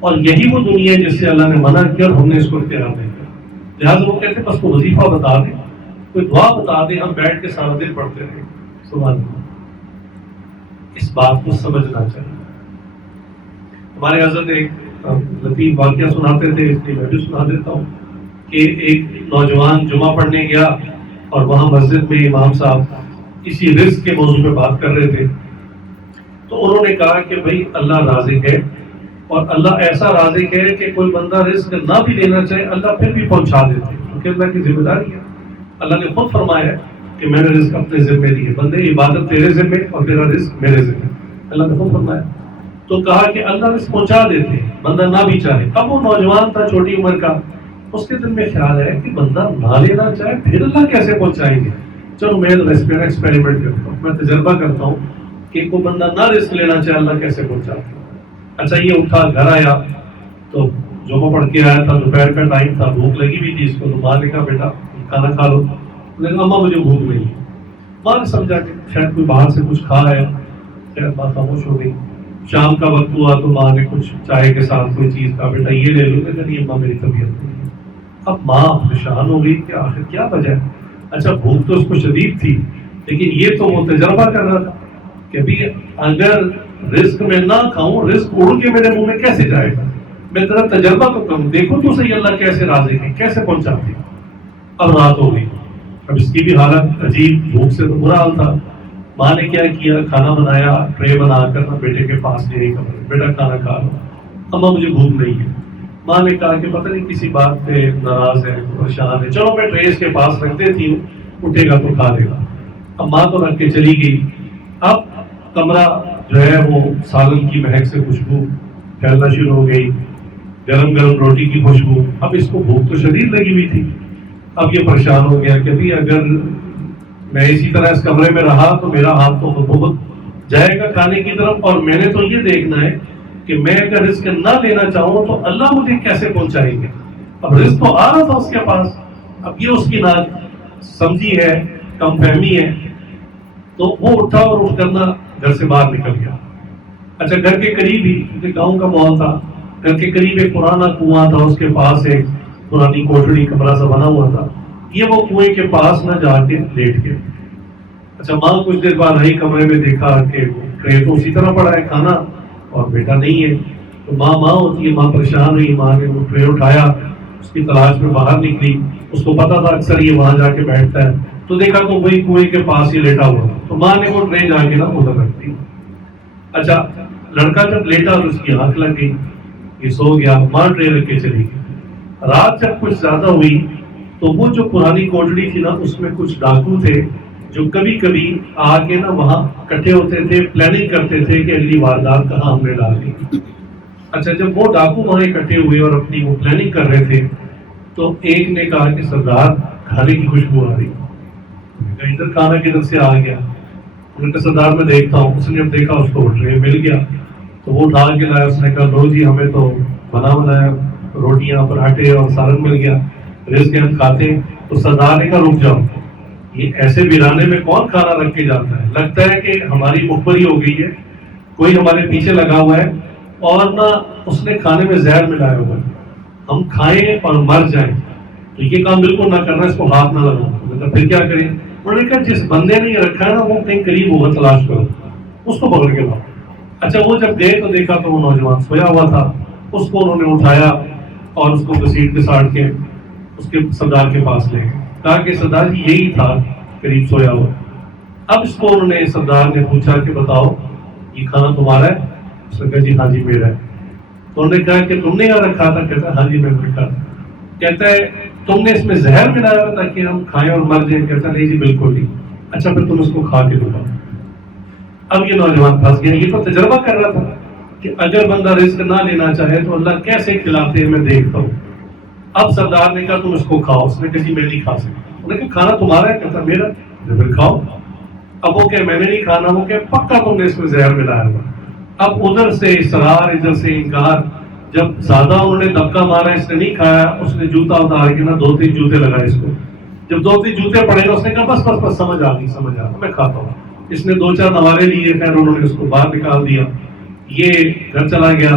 اور یہی وہ دنیا ہے جس سے اللہ نے منع کیا اور ہم نے اس کو اختیار نہیں کیا. لہٰذا وہ کہتے ہیں بس کو وظیفہ بتا دیں، کوئی دعا بتا دیں، ہم بیٹھ کے سارا دن پڑھتے رہے. سبحان اللہ. اس بات کو سمجھنا چاہیے. ہمارے حضرت ایک لطیف واقعہ سناتے تھے، اس لیے میں بھی سنا دیتا ہوں کہ ایک نوجوان جمعہ پڑھنے گیا اور وہاں مسجد میں امام صاحب اسی رزق کے موضوع پہ بات کر رہے تھے. تو انہوں نے کہا کہ بھائی اللہ رازق ہے، اور اللہ ایسا رازق ہے کہ کوئی بندہ رزق نہ بھی لینا چاہے اللہ پھر بھی پہنچا دیتے ہیں، کیونکہ اللہ کی ذمہ داری ہے. اللہ نے خود فرمایا ہے کہ میں نے رزق اپنے ذمہ دی ہے، بندے عبادت تیرے ذمہ اور تیرا رزق میرے ذمہ. اللہ نے خود فرمایا. تو کہا کہ اللہ رزق پہنچا دیتے ہیں بندہ نہ بھی چاہے. اب وہ نوجوان تھا چھوٹی عمر کا، اس کے دل میں خیال ہے کہ بندہ نہ لینا چاہے پھر اللہ کیسے پہنچائیں گے. چلو میں ایکسپیریمنٹ کرتا ہوں، میں تجربہ کرتا ہوں کہ کوئی بندہ نہ رزق لینا چاہے اللہ کیسے پہنچاتا ہے. اچھا یہ اٹھا گھر آیا تو جمعہ پڑھ کے آیا تھا، دوپہر کا ٹائم تھا، بھوک لگی ہوئی تھی اس کو. تو ماں نے کہا بیٹا کھانا کھا لو. لیکن اماں مجھے بھوک نہیں. ماں نے سمجھا کہ شاید کوئی باہر سے کچھ کھا آیا، شاید ماں خاموش ہو گئی. شام کا وقت ہوا تو ماں نے کچھ چائے کے ساتھ کوئی چیز کہا بیٹا یہ لے لو. کہ نہیں اماں میری طبیعت نہیں ہے. اب ماں پریشان ہو گئی کہ آخر کیا وجہ ہے. اچھا بھوک تو اس کو شدید تھی، لیکن یہ تو وہ تجربہ کر رہا تھا کہ ابھی اگر رزق میں نہ کھاؤں، رزق اڑ کے میرے منہ میں کیسے جائے گا. میں ذرا تجربہ تو کروں، دیکھو تو صحیح اللہ کیسے رازق ہے، کیسے پہنچاتے. اب رات ہو گئی، اب اس کی بھی حالت عجیب، بھوک سے تو برا حال تھا. ماں نے کیا کیا، کھانا بنایا، ٹرے بنا کر بیٹے کے پاس لے گئی. بیٹا کھانا کھا لو. اماں مجھے بھوک نہیں ہے. ماں نے کہا کہ پتہ نہیں کسی بات پہ ناراض ہے، پریشان ہے، چلو میں ٹرے اس کے پاس رکھ دیتی ہوں، اٹھے گا تو کھا لے گا. اب ماں تو رکھ کے چلی گئی. اب کمرہ جو ہے وہ سالن کی مہک سے خوشبو پھیلنا شروع ہو گئی، گرم گرم روٹی کی خوشبو. اب اس کو بھوک تو شدید لگی ہوئی تھی. اب یہ پریشان ہو گیا کہ بھی اگر میں اسی طرح اس کمرے میں رہا تو میرا ہاتھ تو خود بخود جائے گا کھانے کی طرف، اور میں نے تو یہ دیکھنا ہے کہ میں اگر رزق نہ لینا چاہوں تو اللہ مجھے کیسے پہنچائیں گے. اب رزق تو آ رہا تھا اس کے پاس، اب یہ اس کی نہ سمجھی ہے، کم فہمی ہے. تو وہ اٹھا اور اٹھ کرنا گھر سے باہر نکل گیا. اچھا گھر کے قریب ہی، کیونکہ گاؤں کا ماحول تھا، گھر کے قریب ایک پرانا کنواں تھا، اس کے پاس ایک پرانی کوٹڑی کمرہ سا بنا ہوا تھا. یہ وہ کنویں کے پاس نہ جا کے لیٹ گئے. اچھا ماں کچھ دیر بعد آئی، کمرے میں دیکھا کہ ٹرے تو اسی طرح پڑا ہے کھانا اور بیٹا نہیں ہے. تو ماں ہوتی ہے، ماں پریشان ہوئی، ماں نے وہ ٹرے اٹھایا، اس کی تلاش میں باہر نکلی، اس کو پتا تھا اکثر یہ وہاں جا کے بیٹھتا ہے، تو دیکھا تو وہی کنویں کے پاس ہی لیٹا ہوا تھا، تو ماں نے وہ ٹرے جا کے نا ادھر رکھ دی۔ اچھا، لڑکا جب لیٹا تو اس کی آنکھ لگ گئی، یہ سو گیا، ماں ٹرے رکھ کے چلی گئی۔ رات جب کچھ زیادہ ہوئی تو وہ جو پرانی کوٹڑی تھی نا، اس میں کچھ ڈاکو تھے جو کبھی کبھی آ کے نا وہاں اکٹھے ہوتے تھے، پلاننگ کرتے تھے کہ اگلی واردات کہاں ہم نے ڈالنی۔ اچھا، جب وہ ڈاکو وہاں اکٹھے ہوئے اور اپنی وہ پلاننگ کر رہے تھے تو ایک نے کہا کہ سردار کھانے کی خوشبو آ رہی، ادھر کھانا کدھر سے آ گیا؟ انہوں نے کہا سردار میں دیکھتا ہوں۔ اس نے جب دیکھا اس کو ٹرے مل گیا تو وہ اٹھا کے لایا، اس نے کہا لو جی، ہمیں تو بنا بنایا روٹیاں پراٹھے اور سالن مل گیا، رزق کے ہم کھاتے ہیں۔ تو سردار نے کہا رک جاؤ، یہ ایسے ویرانے میں کون کھانا رکھ کے جاتا ہے؟ لگتا ہے کہ ہماری مخبری ہو گئی ہے، کوئی ہمارے پیچھے لگا ہوا ہے اور نہ اس نے کھانے میں زہر ملایا ہوا ہے، ہم کھائیں اور مر جائیں، تو یہ کام بالکل نہ کرنا، اس کو ہاتھ نہ لگانا۔ پھر کیا کریں؟ انہوں نے کہا جس بندے نے یہ رکھا ہے نا وہ کہیں قریب ہوگا، تلاش کرو، اس کو پکڑ کے لاؤ۔ اچھا، وہ جب گئے تو دیکھا تو وہ نوجوان سویا ہوا تھا، اس کو انہوں نے اٹھایا اور اس کو گھسیٹ کے ساڑ کے اس کے سردار کے پاس لے گئے، کہا کہ سردار جی یہی تھا قریب سویا ہوا۔ اب اس کو انہوں نے، سردار نے پوچھا کہ بتاؤ یہ کھانا تمہارا ہے؟ اس نے کہا جی ہاں جی میرا ہے۔ تو انہوں نے کہا کہ تم نے یہاں رکھا تھا؟ کہتا ہے ہاں جی میں نے رکھا تھا۔ کہتا ہے تم نے اس میں زہر ملایا ہوا تاکہ ہم کھائیں اور مر جائیں؟ کہتا ہے نہیں جی بالکل نہیں۔ اچھا پھر تم اس کو کھا کے دکھاؤ۔ اب یہ نوجوان پھنس گیا، یہ تو تجربہ کر رہا تھا کہ اگر بندہ رزق نہ لینا چاہے تو اللہ کیسے کھلاتے ہیں میں دیکھتا ہوں۔ اب سردار نے کہا تم اس کو کھاؤ، اس نے کہا جی میں نہیں کھا سکتا۔ انہوں نے کہا کھانا تمہارا ہے؟ کہتا میرا، پھر کھاؤ۔ اب وہ کہ میں نے نہیں کھانا، وہ کہ پکا تم نے اس میں زہر ملایا ہوا۔ اب ادھر سے اصرار، ادھر سے انکار، جب زیادہ انہوں نے دبکا مارا، اس نے نہیں کھایا، اس نے جوتا اتار کے نا 2-3 جوتے لگائے اس کو۔ جب 2-3 جوتے پڑے نا اس نے کہا بس بس بس سمجھ آ گئی میں کھاتا ہوں۔ اس نے 2-4 نوارے لیے، خیر انہوں نے اس کو باہر نکال دیا، یہ گھر چلا گیا۔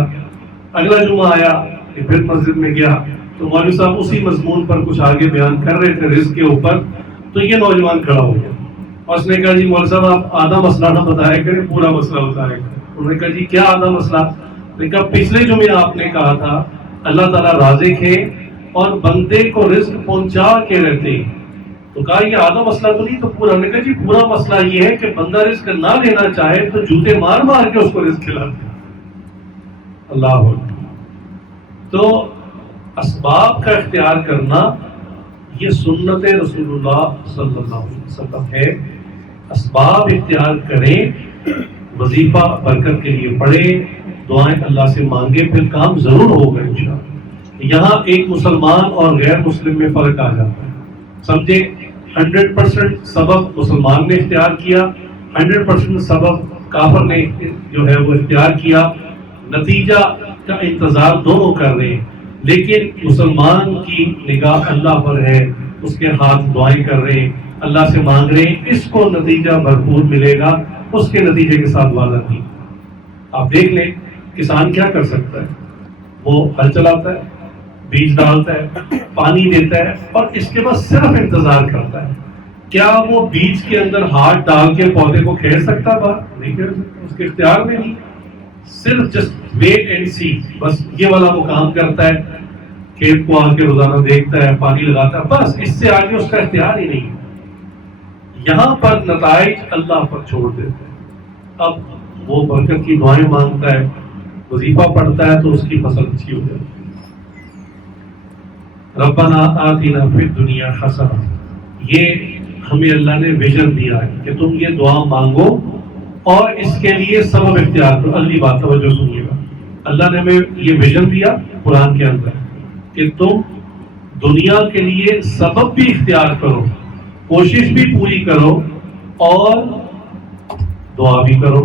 اگلا جمعہ آیا کہ پھر مسجد میں گیا تو مولوی صاحب اسی مضمون پر کچھ آگے بیان کر رہے تھے رزق کے اوپر، تو یہ نوجوان کھڑا ہو گیا اور اس نے کہا جی مولوی صاحب آپ آدھا مسئلہ نہ بتایا کریں، پورا مسئلہ بتایا کریں۔ انہوں نے کہا جی کیا آدھا مسئلہ؟ نے کہا پچھلے جمعے آپ نے کہا تھا اللہ تعالیٰ رازق ہے اور بندے کو رزق پہنچا کے رہتے ہیں، تو کہا یہ آدھا مسئلہ تو نہیں، تو پورا۔ نے کہا جی پورا مسئلہ یہ ہے کہ بندہ رزق نہ لینا چاہے تو جوتے مار مار کے اس کو رزق کھلاتے ہیں۔ اللہ اکبر۔ تو اسباب کا اختیار کرنا یہ سنت رسول اللہ صلی اللہ علیہ وسلم ہے۔ اسباب اختیار کریں، وظیفہ برکت کے لیے پڑھیں، دعائیں اللہ سے مانگے، پھر کام ضرور ہوگا انشاءاللہ۔ یہاں ایک مسلمان اور غیر مسلم میں فرق آ جاتا ہے، سمجھے 100% سبب مسلمان نے اختیار کیا، 100% سبب کافر نے جو ہے وہ اختیار کیا، نتیجہ کا انتظار دونوں کر رہے ہیں، لیکن مسلمان کی نگاہ اللہ پر ہے، اس کے ہاتھ دعائیں کر رہے ہیں، اللہ سے مانگ رہے ہیں، اس کو نتیجہ بھرپور ملے گا، اس کے نتیجے کے ساتھ وعدہ نہیں۔ آپ دیکھ لیں کسان کیا کر سکتا ہے، وہ ہل چلاتا ہے، بیج ڈالتا ہے، پانی دیتا ہے اور اس کے بعد صرف انتظار کرتا ہے۔ کیا وہ بیج کے اندر ہاتھ ڈال کے پودے کو کھیر سکتا ہے؟ بات نہیں کر سکتا، اس کے اختیار میں نہیں، صرف جسٹ ویٹ اینڈ سی، بس یہ والا وہ کام کرتا ہے، کھیت کو آ کے روزانہ دیکھتا ہے، پانی لگاتا ہے، بس اس سے آگے اس کا اختیار ہی نہیں۔ یہاں پر نتائج اللہ پر چھوڑ دیتے ہیں۔ اب وہ برکت کی دعائیں مانگتا ہے، وظیفہ پڑھتا ہے تو اس کی فصل اچھی ہو جاتی ہے۔ ربنا آتنا فی الدنیا حسنہ، یہ ہمیں اللہ نے ویژن دیا ہے کہ تم یہ دعا مانگو اور اس کے لیے سبب اختیار کرو۔ اگلی بات توجہ سنیے گا، اللہ نے ہمیں یہ ویژن دیا قرآن کے اندر کہ تم دنیا کے لیے سبب بھی اختیار کرو، کوشش بھی پوری کرو اور دعا بھی کرو۔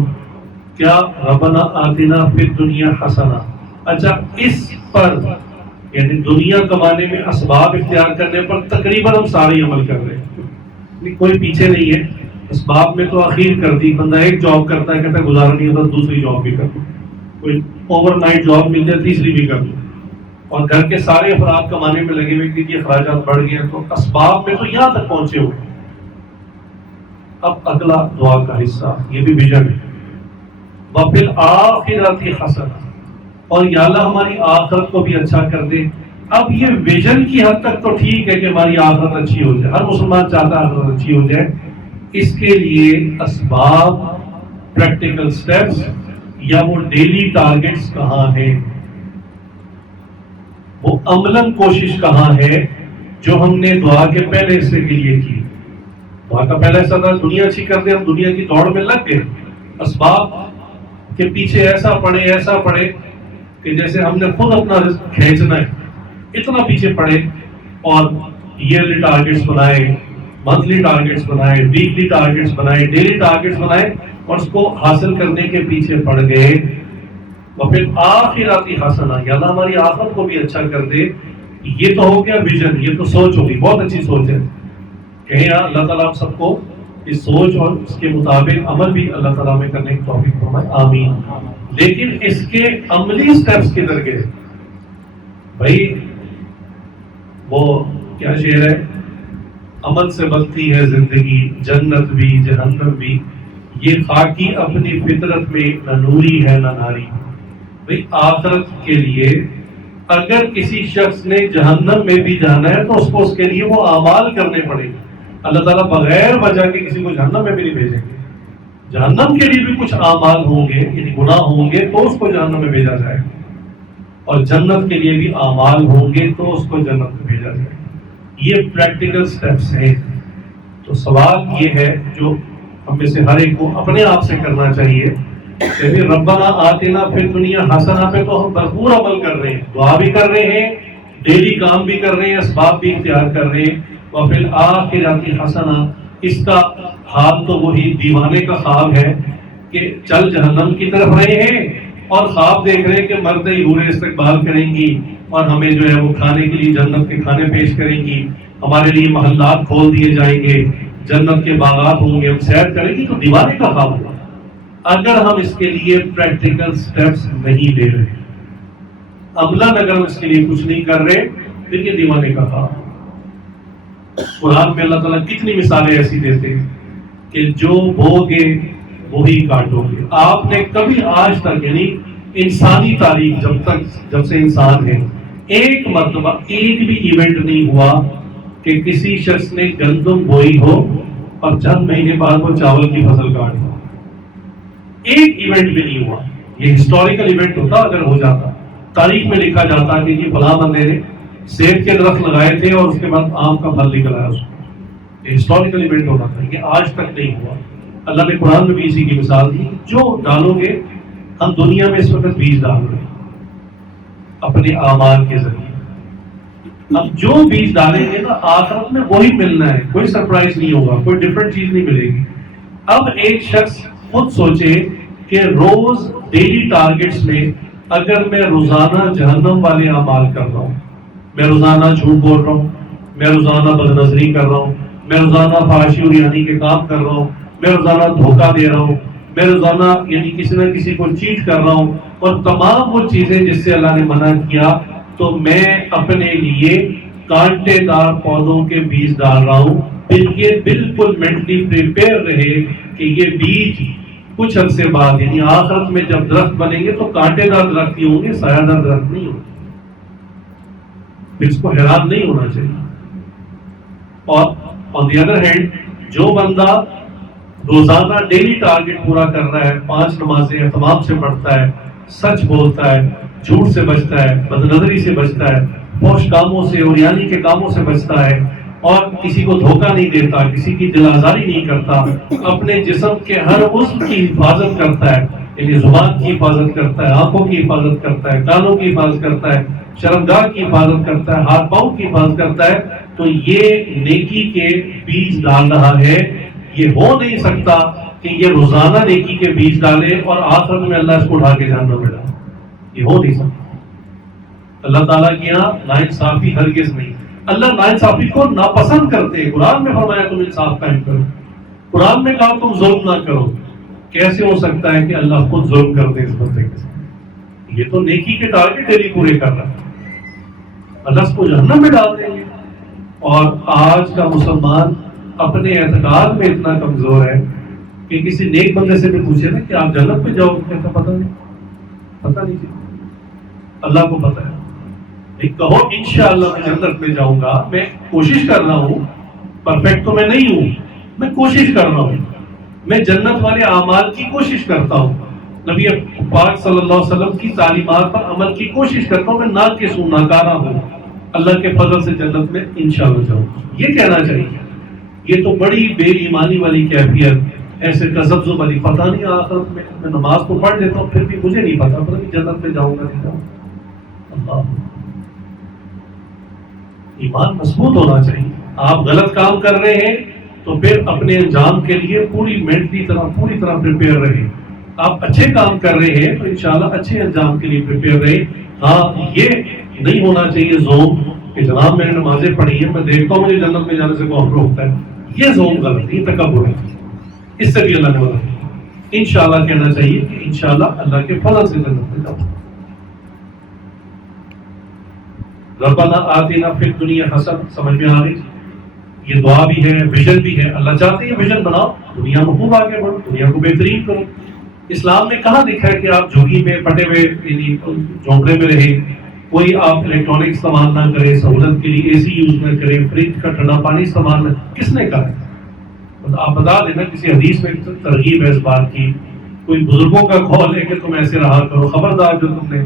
کیا ربنا آتنا فی الدنیا حسنہ۔ اچھا، اس پر یعنی دنیا کمانے میں اسباب اختیار کرنے پر تقریباً ہم سارے عمل کر رہے ہیں، کوئی پیچھے نہیں ہے۔ اسباب میں تو اخیر کر دی، بندہ ایک جاب کرتا ہے کہتا ہے گزارا نہیں ہوتا دوسری جاب بھی کر دو، کوئی اوور نائٹ جاب مل جائے تیسری بھی کر دو، اور گھر کے سارے افراد کمانے میں لگے ہوئے کہ اخراجات بڑھ گئے، تو اسباب میں تو یہاں تک پہنچے ہوئے۔ اب اگلا دعا کا حصہ، یہ بھی ویژن ہے، وَفِي الْآخِرَةِ حَسَنَةٌ، اور یا اللہ ہماری آخرت کو بھی اچھا کر دے. اب یہ ویژن کی حد تک تو ٹھیک ہے کہ ہماری آخرت اچھی ہو جائے، ہر مسلمان چاہتا ہے آخرت اچھی ہو جائے. اس کے لیے اسباب، پریکٹیکل سٹیپس یا وہ ڈیلی ٹارگٹس کہاں ہیں، وہ عملاً کوشش کہاں ہے جو ہم نے دعا کے پہلے حصے کے لیے کی. دعا کا پہلا حصہ تھا دنیا اچھی کر دے، ہم دنیا کی دوڑ میں لگ گئے، اسباب کے پیچھے ایسا پڑے کہ جیسے ہم نے خود اپنا رزق کھینچنا ہے، اتنا پیچھے پڑے، اور ایئرلی ٹارگٹس بنائے، منتھلی ٹارگٹس بنائے، ویکلی ٹارگٹس بنائے، ڈیلی ٹارگٹس بنائے، اور اس کو حاصل کرنے کے پیچھے پڑ گئے. اور پھر آخراتی حسنہ، یا اللہ ہماری آخرت کو بھی اچھا کر دے. یہ تو ہو گیا ویژن، یہ تو سوچ ہوگی، بہت اچھی سوچ ہے. کہیں اللہ تعالیٰ ہم سب کو اس سوچ اور اس کے مطابق عمل بھی اللہ تعالیٰ میں کرنے کی توفیق فرمائے، آمین. لیکن اس کے عملی سٹیپس کدھر گئے بھائی؟ وہ کیا شعر ہے، عمل سے بنتی ہے زندگی، جنت بھی جہنم بھی، یہ خاکی اپنی فطرت میں نہ نوری ہے نہ ناری. بھائی آخرت کے لیے اگر کسی شخص نے جہنم میں بھی جانا ہے تو اس کو اس کے لیے وہ اعمال کرنے پڑیں گے. اللہ تعالیٰ بغیر وجہ کے کسی کو جہنم میں بھی نہیں بھیجیں گے. جہنم کے لیے بھی کچھ اعمال ہوں گے، یعنی گناہ ہوں گے تو اس کو جہنم میں بھیجا جائے گا، اور جنت کے لیے بھی اعمال ہوں گے تو اس کو جنت میں بھیجا جائے گا. یہ پریکٹیکل سٹیپس ہیں. تو سوال یہ ہے جو ہم میں سے ہر ایک کو اپنے آپ سے کرنا چاہیے کہ ربنا آتنا فی الدنیا حسنہ پہ تو ہم بھرپور عمل کر رہے ہیں، دعا بھی کر رہے ہیں، ڈیلی کام بھی کر رہے ہیں، اسباب بھی اختیار کر رہے ہیں. وفی الآخرۃ حسنہ، اس کا حال تو وہی دیوانے کا خواب ہے کہ چل جہنم کی طرف رہے ہیں اور خواب دیکھ رہے ہیں کہ مرتے ہی حوریں استقبال کریں گی اور ہمیں جو ہے وہ کھانے کے لیے جنت کے کھانے پیش کریں گی، ہمارے لیے محلات کھول دیے جائیں گے، جنت کے باغات ہوں گے، ہم سیر کریں گی. تو دیوانے کا خواب ہوا. اگر ہم اس کے لیے پریکٹیکل سٹیپس نہیں لے رہے، عملاً اگر ہم اس کے لیے کچھ نہیں کر رہے، پھر یہ دیوانے کا خواب. قرآن میں اللہ تعالیٰ کتنی مثالیں ایسی دیتے ہیں کہ جو بو گے وہی کاٹو گے. آپ نے کبھی آج تک، یعنی انسانی تاریخ جب سے انسان ہے، ایک مرتبہ ایک بھی ایونٹ نہیں ہوا کہ کسی شخص نے گندم بوئی ہو اور چند مہینے بعد وہ چاول کی فصل کاٹ ہو. ایک ایونٹ بھی نہیں ہوا. یہ ہسٹوریکل ایونٹ ہوتا، اگر ہو جاتا تاریخ میں لکھا جاتا کہ یہ فلاں بندے نے سیب کے درخت لگائے تھے اور اس کے بعد آم کا پھل نکل آیا اس کو. یہ ہسٹوریکل ایونٹ ہونا تھا. یہ آج تک نہیں ہوا. اللہ نے قرآن میں بھی اسی کی مثال دی، جو ڈالو گے. ہم دنیا میں اس وقت بیج ڈال رہے ہیں اپنے اعمال کے ذریعے. اب جو بیج ڈالیں گے نا آخرت میں وہی ملنا ہے، کوئی سرپرائز نہیں ہوگا، کوئی ڈفرنٹ چیز نہیں ملے گی. اب ایک شخص خود سوچے کہ روز ڈیلی ٹارگٹس میں اگر میں روزانہ جہنم والے اعمال کر رہا ہوں، میں روزانہ جھوٹ بول رہا ہوں، میں روزانہ بد نظری کر رہا ہوں، میں روزانہ فحاشی اور یعنی کے کام کر رہا ہوں، میں روزانہ دھوکہ دے رہا ہوں، میں روزانہ یعنی کسی نہ کسی کو چیٹ کر رہا ہوں، اور تمام وہ چیزیں جس سے اللہ نے منع کیا، تو میں اپنے لیے کانٹے دار پودوں کے بیج ڈال رہا ہوں. پھر یہ بالکل مینٹلی پریپیئر رہے کہ یہ بیج کچھ عرصے بعد، یعنی آخرت میں جب درخت بنیں گے تو کانٹے دار درخت ہی ہوں گے، سایہ دار درخت نہیں ہوں گے. اس کو حیران نہیں ہونا چاہیے. اور آن دی ادر ہینڈ، جو بندہ روزانہ ڈیلی ٹارگٹ پورا کر رہا ہے، 5 نمازیں اہتمام سے پڑھتا ہے، سچ بولتا ہے، جھوٹ سے بچتا ہے، بد نظری سے بچتا ہے، فحش کاموں سے اور یعنی کے کاموں سے بچتا ہے، اور کسی کو دھوکہ نہیں دیتا، کسی کی دل آزاری نہیں کرتا، اپنے جسم کے ہر عضو کی حفاظت کرتا ہے، یعنی زبان کی حفاظت کرتا ہے، آنکھوں کی حفاظت کرتا ہے، کانوں کی حفاظت کرتا ہے، شرمگاہ کی حفاظت کرتا ہے، ہاتھ پاؤں کی حفاظت کرتا ہے، تو یہ نیکی کے بیج ڈال رہا ہے. یہ ہو نہیں سکتا کہ یہ روزانہ نیکی کے بیج ڈالے اور آخرت میں اللہ اس کو اٹھا کے جہنم میں ڈالے. یہ ہو نہیں سکتا. اللہ تعالیٰ کے یہاں ناانصافی ہرگز نہیں. اللہ ناانصافی کو ناپسند کرتے. قرآن میں فرمایا تم انصاف قائم کرو، قرآن میں کہا تم ظلم نہ کرو. کیسے ہو سکتا ہے کہ اللہ خود ظلم کر دے اس بندے کے ساتھ؟ یہ تو نیکی کے ٹارگٹ ڈیلی پورے کر رہا ہے، اللہ اس کو جہنم میں ڈال دیں گے. اور آج کا مسلمان اپنے اعتقاد میں اتنا کمزور ہے کہ کسی نیک بندے سے بھی پوچھے نا کہ آپ جنت پہ جاؤ، کہتا پتہ نہیں چلتا. اللہ کو پتہ ہے. کہو انشاءاللہ میں جنت میں جاؤں گا، میں کوشش کر رہا ہوں، پرفیکٹ تو میں نہیں ہوں، میں کوشش کر رہا ہوں، میں جنت والے اعمال کی کوشش کرتا ہوں، نبی پاک صلی اللہ علیہ وسلم کی تعلیمات پر عمل کی کوشش کرتا ہوں، میں ناقص ہوں، ناکارہ ہوں، اللہ کے فضل سے جنت میں انشاءاللہ جاؤں. یہ کہنا چاہیے. یہ تو بڑی بے ایمانی والی کیفیت، ایسے تذبذب والی، پتہ نہیں آخرت میں نماز تو پڑھ لیتا ہوں پھر بھی مجھے نہیں پتا جنت میں جاؤں گا نہیں جاؤں. اللہ، ایمان مضبوط ہونا چاہیے. آپ غلط کام کر رہے ہیں تو پھر اپنے انجام کے لیے پوری طرح پریپیئر رہیں. آپ اچھے کام کر رہے ہیں تو انشاءاللہ اچھے انجام کے لیے پریپیئر رہیں. ہاں، یہ نہیں ہونا چاہیے زوم کہ جناب میں نے نمازیں پڑھی ہیں، میں دیکھتا ہوں مجھے جنت میں جانے سے کون روکتا ہے. یہ زوم غلط، یہ تکبر ہے. اس سے بھی اللہ نے بولا انشاءاللہ کہنا چاہیے کہ انشاءاللہ اللہ کے فضل سے جنت میں جاؤں. ربنا آتنا فی الدنیا حسنہ، سمجھ میں آ رہی؟ یہ دعا بھی ہے، ویژن بھی ہے. اللہ چاہتے ہیں ویژن بناؤ، دنیا میں خوب آگے بڑھو، دنیا کو بہترین کرو. اسلام میں کہاں لکھا ہے کہ آپ جھوگی میں پٹے ہوئے جھونپڑے میں رہیں، کوئی آپ الیکٹرانک استعمال نہ کرے، سہولت کے لیے اے سی یوز نہ کرے، فریج کا ٹھنڈا پانی استعمال نہ. کس نے کہا ہے؟ آپ بتا دینا، کسی حدیث میں ترغیب ہے اس بات کی، کوئی بزرگوں کا قول ہے کہ تم ایسے رہا کرو، خبردار جو تم نے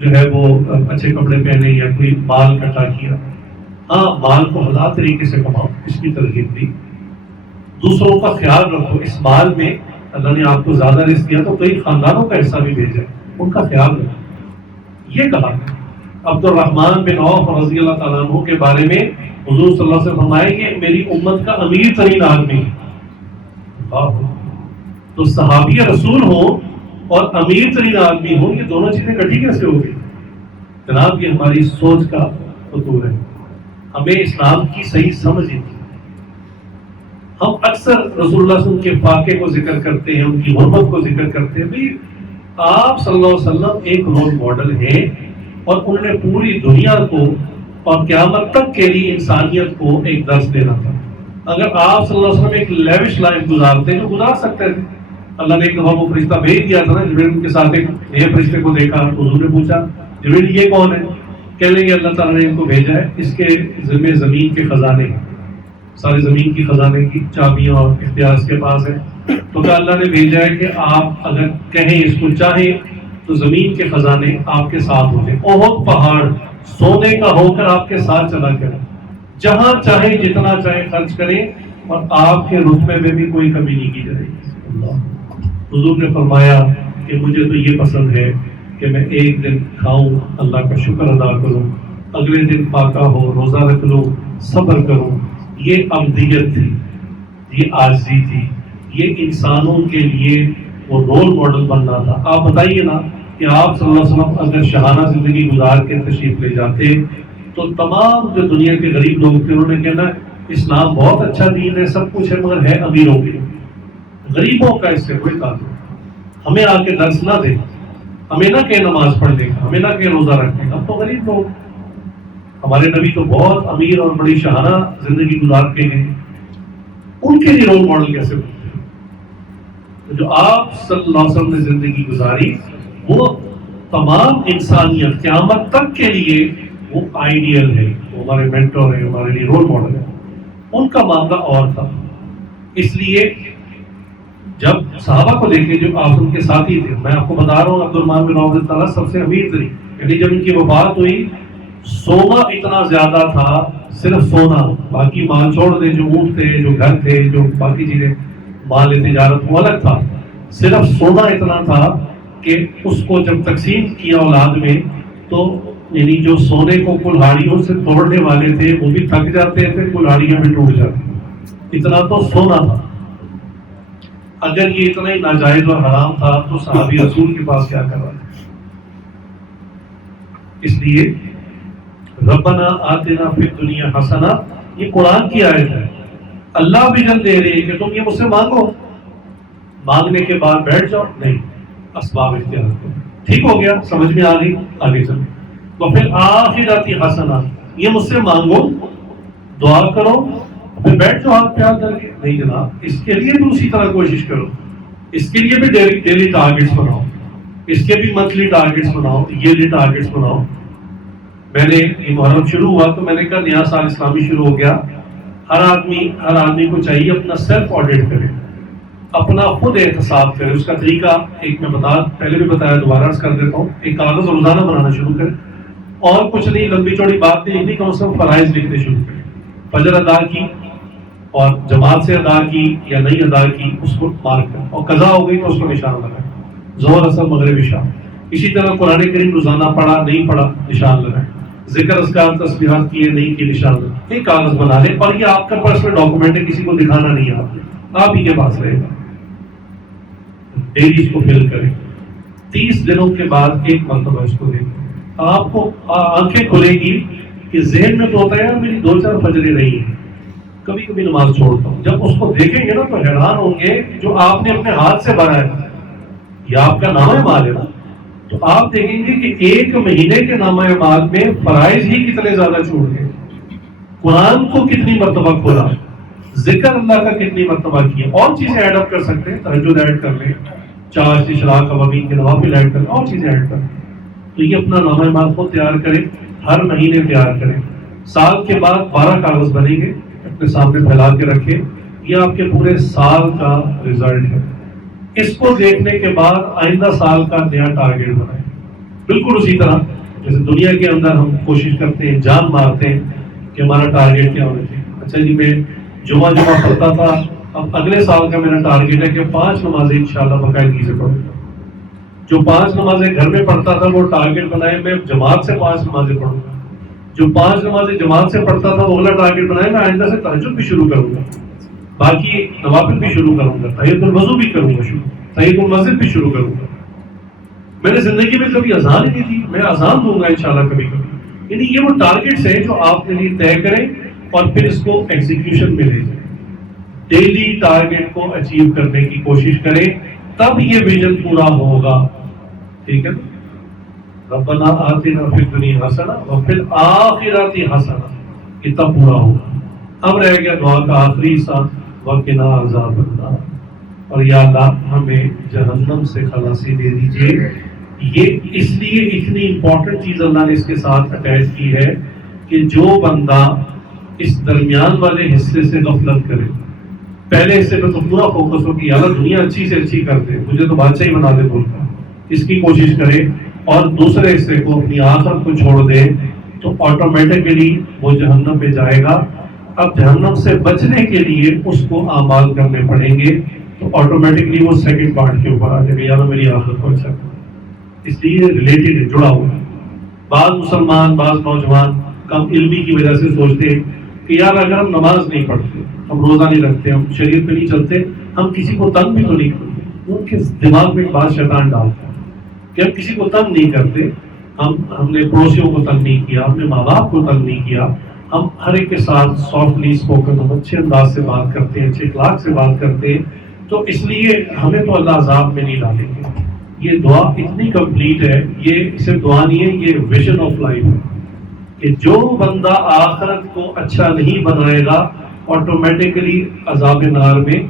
جو ہے وہ اچھے کپڑے پہنے یا کوئی مال اکٹھا کیا. ہاں، مال کو حلال طریقے سے کماؤ، اس کی ترغیب دی. دوسروں کا خیال رکھو. اس مال میں اللہ نے آپ کو زیادہ رزق دیا تو کئی خاندانوں کا حصہ بھی بھیجا، ان کا خیال رکھو. یہ کہا عبد الرحمن بن عوف رضی اللہ تعالیٰ عنہ کے بارے میں حضور صلی اللہ علیہ وسلم فرمائے کہ میری امت کا امیر ترین آدمی. تو صحابی رسول ہو اور امیر ترین آدمی ہو، یہ دونوں چیزیں کٹھی کیسے ہو گئی؟ جناب، یہ ہماری سوچ کا قصور ہے. ہمیں اسلام کی صحیح سمجھ نہیں. ہم اکثر رسول اللہ صلی اللہ علیہ وسلم کے فاقے کو ذکر کرتے ہیں، ان کی غربت کو ذکر کرتے ہیں. بھائی آپ صلی اللہ علیہ وسلم ایک رول ماڈل ہیں اور انہوں نے پوری دنیا کو اور قیامت تک کے لیے انسانیت کو ایک درس دینا تھا. اگر آپ صلی اللہ علیہ وسلم ایک لیوش لائف گزارتے تو گزار سکتے تھے. اللہ نے ایک دفعہ وہ فرشتہ بھیج دیا تھا نا، جبریل کے ساتھ ایک نئے فرشتے کو دیکھا. حضور نے پوچھا جبریل یہ کون ہے؟ کہنے لگے اللہ تعالیٰ نے ان کو بھیجا ہے، اس کے ذمہ زمین کے خزانے ہیں، ساری زمین کی خزانے کی چابیاں اور اختیار اس کے پاس ہے. تو کہا اللہ نے بھیجا ہے کہ آپ اگر کہیں اس کو چاہیں تو زمین کے خزانے آپ کے ساتھ ہو جائیں. احد پہاڑ سونے کا ہو کر آپ کے ساتھ چلا کریں، جہاں چاہیں جتنا چاہیں خرچ کریں اور آپ کے رتبے میں بھی کوئی کمی نہیں کی جائے گی. حضور نے فرمایا کہ مجھے تو یہ پسند ہے کہ میں ایک دن کھاؤں، اللہ کا شکر ادا کروں، اگلے دن پاکا ہو، روزہ رکھ لوں، صبر کروں. یہ عبدیت تھی، یہ عاجزی تھی، یہ انسانوں کے لیے وہ رول ماڈل بننا تھا. آپ بتائیے نا کہ آپ صلی اللہ علیہ وسلم اگر شہانہ زندگی گزار کے تشریف لے جاتے تو تمام جو دنیا کے غریب لوگ تھے انہوں نے کہنا اسلام بہت اچھا دین ہے، سب کچھ ہے، مگر ہے امیروں کے. غریبوں کا اس سے کوئی تعلق. ہمیں آ کے درس نہ دے، ہمیں نہ کہ نماز پڑھنے کا، ہمیں نہ کہ روزہ رکھنے کا. ہم تو غریب لوگ، ہمارے نبی تو بہت امیر اور بڑی شاہانہ زندگی گزار کے گئے. ان کے لیے رول ماڈل کیسے بنتے ہیں؟ جو آپ صلی اللہ علیہ وسلم نے زندگی گزاری وہ تمام انسانیت قیامت تک کے لیے وہ آئیڈیل ہے، وہ ہمارے مینٹور ہے، ہمارے لیے رول ماڈل ہے. ان کا معاملہ اور تھا. اس لیے جب صحابہ کو دیکھیں جو آپ ان کے ساتھی تھے، میں آپ کو بتا رہا ہوں عبد الرحمن بن عوف تعالیٰ سب سے امیر تھے. یعنی جب ان کی وفات ہوئی سونا اتنا زیادہ تھا، صرف سونا، باقی مال چھوڑ دیں، جو اونٹ تھے، جو گھر تھے، جو باقی چیزیں مال تجارت وہ الگ تھا. صرف سونا اتنا تھا کہ اس کو جب تقسیم کیا اولاد میں تو یعنی جو سونے کو کلہاڑیوں سے توڑنے والے تھے وہ بھی تھک جاتے تھے، کلہاڑیاں بھی ٹوٹ جاتی. اتنا تو سونا تھا. اگر یہ اتنا ہی ناجائز اور حرام تھا تو صحابی رسول کے پاس کیا کر رہا ہے؟ اس لیے ربنا آتنا فی الدنیا حسنہ یہ قرآن کی آیت ہے. اللہ بھی جن دے رہے ہیں کہ تم یہ مجھ سے مانگو، مانگنے کے بعد بیٹھ جاؤ نہیں، اسباب اختیار کرو. ٹھیک ہو گیا، سمجھ میں آ گئی، آگے چلو. تو پھر آخرتی حسنہ یہ مجھ سے مانگو، دعا کرو، پھر بیٹھ جاؤ ہاتھ پہ ہاتھ کر کے. نہیں جناب، اس کے لیے بھی اسی طرح کوشش کرو، اس کے لیے بھی ڈیلی ٹارگیٹس بناؤ. اس کے بھی منتھلی ٹارگیٹس بناؤ، ایئرلی ٹارگیٹس بناؤ. میں نے یہ محرم شروع ہوا تو میں نے کہا نیا سال اسلامی شروع ہو گیا، ہر آدمی کو چاہیے اپنا سیلف آڈٹ کرے، اپنا خود احتساب کرے. اس کا طریقہ ایک میں پہلے بھی بتایا، دوبارہ عرض کر دیتا ہوں. ایک کاغذ روزانہ بنانا شروع کرے، اور کچھ نہیں، لمبی چوڑی بات نہیں لکھنی، کم سے کم فرائض لکھنے شروع کرے. فجر ادا کی اور جماعت سے ادا کی یا نہیں ادا کی اس کو مارک کریں، اور قضا ہو گئی تو اس کو نشان لگائیں. ظہر اثر مغرب عشاء. اسی طرح قرآن کریم روزانہ پڑھا نہیں پڑھا نشان لگائیں. ذکر اذکار تسبیحات کیے نہیں کیے نشان لگائیں. ایک کاغذ بنا لیں، اور یہ آپ کا پرسنل ڈاکومنٹ ہے، کسی کو دکھانا نہیں ہے، آپ ہی کے پاس رہے گا. ڈیلی اس کو فل کریں. 30 دنوں کے بعد ایک مرتبہ اس کو دیکھیں. آپ کو آنکھیں کھلے گی کہ ذہن میں تو ہوتا ہے میری 2-4 فجریں رہی ہیں، کبھی کبھی نماز چھوڑتا ہوں. جب اس کو دیکھیں گے نا تو حیران ہوں گے کہ جو آپ نے اپنے ہاتھ سے بھرا ہے، یہ آپ کا نامہ اعمال ہے نا، تو آپ دیکھیں گے کہ ایک مہینے کے نامہ اعمال میں فرائض ہی کتنے زیادہ چھوڑ گئے، قرآن کو کتنی مرتبہ کھولا، ذکر اللہ کا کتنی مرتبہ کیا. اور چیزیں ایڈ اپ کر سکتے ہیں، تہجد ایڈ کر لیں، چاشت اشراق اوابین کے نوافل ایڈ کر لیں، اور چیزیں ایڈ کر لیں. تو یہ اپنا نامہ اعمال خود تیار کریں، ہر مہینے تیار کریں. سال کے بعد 12 کاغذ بنیں گے، اپنے سامنے پھیلا کے رکھیں. یہ آپ کے پورے سال کا رزلٹ ہے. اس کو دیکھنے کے بعد آئندہ سال کا نیا ٹارگیٹ بنائیں. بالکل اسی طرح جیسے دنیا کے اندر ہم کوشش کرتے ہیں، جان مارتے ہیں کہ ہمارا ٹارگیٹ کیا ہونا چاہیے. اچھا جی، میں جمعہ پڑھتا تھا، اب اگلے سال کا میرا ٹارگیٹ ہے کہ 5 نمازیں انشاءاللہ باقاعدگی سے پڑھوں گا. جو 5 نمازیں گھر میں پڑھتا تھا وہ ٹارگیٹ بنائے میں جماعت سے 5 نمازیں پڑھوں گا. جو 5 نمازیں جماعت سے پڑھتا تھا وہ اگلا ٹارگیٹ بنائے میں آئندہ سے تہجد بھی شروع کروں گا، باقی نوافل بھی شروع کروں گا، تحیۃ الوضو بھی کروں گا، تحیۃ المسجد بھی شروع کروں گا. میں نے زندگی میں کبھی اذان ہی نہیں دی، میں اذان دوں گا انشاءاللہ کبھی کبھی. یعنی یہ وہ ٹارگیٹس ہیں جو آپ کے لیے طے کریں اور پھر اس کو ایگزیکیوشن میں لے جائیں. ڈیلی ٹارگیٹ کو اچیو کرنے کی کوشش کریں، تب یہ ویژن پورا ہوگا. ٹھیک ہے، ربنا آتنا فی الدنیا حسنہ وفی الآخرۃ حسنہ، یہ تب پورا ہوگا. اب رہ گیا دعا کا آخری حصہ، وقنا عذاب النار. اور یا اللہ ہمیں جہنم سے خلاصی دے دیجیے. یہ اس لیے اتنی امپورٹنٹ چیز اللہ نے اس کے ساتھ اٹیچ کی ہے کہ جو بندہ اس درمیان والے حصے سے غفلت کرے، پہلے حصے پہ تو پورا فوکس ہو کہ یار دنیا اچھی سے اچھی کر دے، مجھے تو بادشاہ ہی بنا دے ملک کا، اس کی کوشش کرے، اور دوسرے حصے کو اپنی آخرت کو چھوڑ دے، تو آٹومیٹکلی وہ جہنم پہ جائے گا. اب جہنم سے بچنے کے لیے اس کو اعمال کرنے پڑیں گے، تو آٹومیٹکلی وہ سیکنڈ پارٹ کے اوپر آ جائے گا، یا میری آخرت کو اچھا کرو. اس لیے ریلیٹڈ ہے، جڑا ہوا ہے. بعض مسلمان، بعض نوجوان کم علمی کی وجہ سے سوچتے ہیں کہ یار اگر ہم نماز نہیں پڑھتے، ہم روزہ نہیں رکھتے، ہم شریعت پہ نہیں چلتے، ہم کسی کو تنگ بھی تو نہیں کرتے. ان کے دماغ میں ایک بات شیطان ڈالتا ہے کہ ہم کسی کو تنگ نہیں کرتے، ہم نے پڑوسیوں کو تنگ نہیں کیا، ہم نے ماں باپ کو تنگ نہیں کیا، ہم ہر ایک کے ساتھ سافٹلی اسپوکن، ہم اچھے انداز سے بات کرتے ہیں، اچھے اخلاق سے بات کرتے ہیں، تو اس لیے ہمیں تو اللہ عذاب میں نہیں ڈالیں گے. یہ دعا اتنی کمپلیٹ ہے، یہ صرف دعا نہیں ہے، یہ ویژن آف لائف ہے کہ جو بندہ آخرت کو اچھا نہیں بنائے گا آٹومیٹکلی عذاب نار میں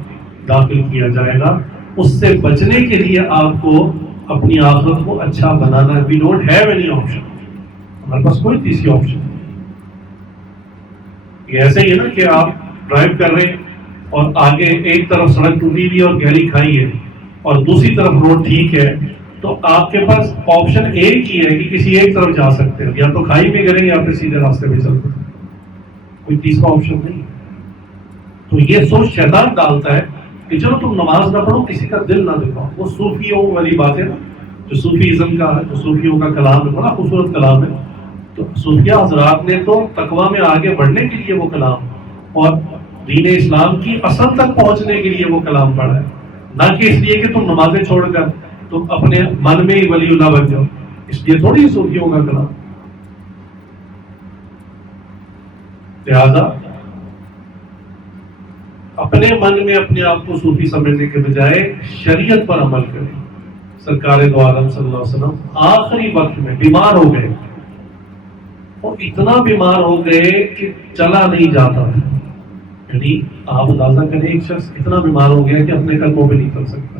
داخل کیا جائے گا. اس سے بچنے کے لیے آپ کو اپنی آخرت کو اچھا بنانا. We don't have any option, ہمارے پاس کوئی تیسری آپشن نہیں. یہ ایسے ہی ہے نا کہ آپ ڈرائیو کر رہے ہیں اور آگے ایک طرف سڑک ٹوٹی ہوئی اور گہری کھائی ہے اور دوسری طرف روڈ ٹھیک ہے، تو آپ کے پاس آپشن ایک ہی ہے کہ کسی ایک طرف جا سکتے ہیں، یا تو کھائی میں گریں یا پھر سیدھے راستے پہ چل سکتے ہیں، کوئی تیسرا آپشن نہیں. تو یہ سوچ شیطان ڈالتا ہے کہ چلو تم نماز نہ پڑھو، کسی کا دل نہ دکھاؤ. وہ صوفیوں والی بات ہے نا، جو صوفیزم کا ہے، جو صوفیوں کا کلام ہے، بڑا خوبصورت کلام ہے. تو صوفیہ حضرات نے تو تقویٰ میں آگے بڑھنے کے لیے وہ کلام اور دین اسلام کی اصل تک پہنچنے کے لیے وہ کلام پڑھا ہے، نہ کہ اس لیے کہ تم نمازیں چھوڑ کر تم اپنے من میں ہی ولی اللہ بن جاؤ. اس لیے تھوڑی صوفیوں کا کلام. لہذا اپنے من میں اپنے آپ کو صوفی سمجھنے کے بجائے شریعت پر عمل کریں. سرکار دو عالم صلی اللہ علیہ وسلم آخری وقت میں بیمار ہو گئے، اور اتنا بیمار ہو گئے کہ چلا نہیں جاتا تھا. یعنی آپ اندازہ کریں ایک شخص اتنا بیمار ہو گیا کہ اپنے قدموں پہ نہیں چل سکتا.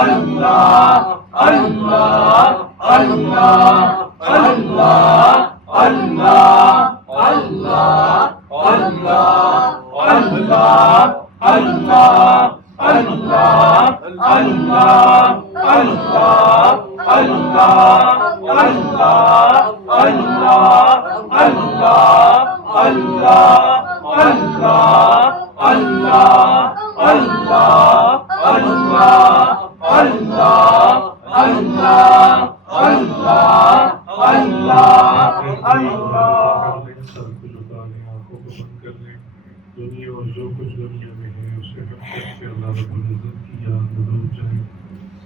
اللہ اللہ اللہ اللہ اللہ اللہ اللہ اللہ اللہ اللہ اللہ اللہ اللہ اللہ اللہ اللہ اللہ اللہ اللہ سر کو جھکا لیں، آنکھوں کو بند کر لیں. دنیا اور جو کچھ دنیا میں ہے اسے ہم کر کے اللہ رب العزت کی یاد میں ڈوب جائیں.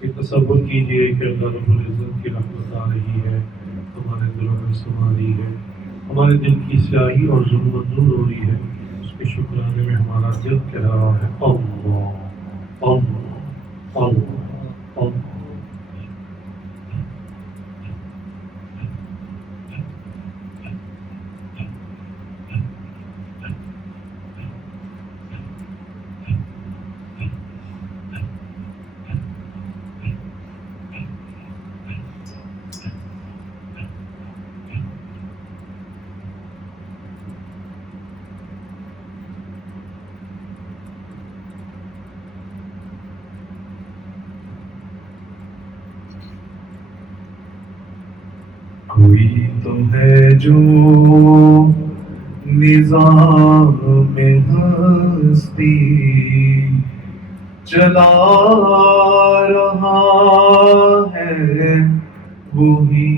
یہ تصور کیجیے کہ اللہ رب العزت کی رحمت آ رہی ہے، ہمارے دلوں میں سما رہی ہے، ہمارے دل کی سیاہی اور ظلمت دور ہو رہی ہے. اس کے شکرانے میں ہمارا دل کہہ رہا ہے اللہ اللہ اللہ اللہ. کوئی تو ہے جو نظام میں ہستی چلا رہا ہے، وہی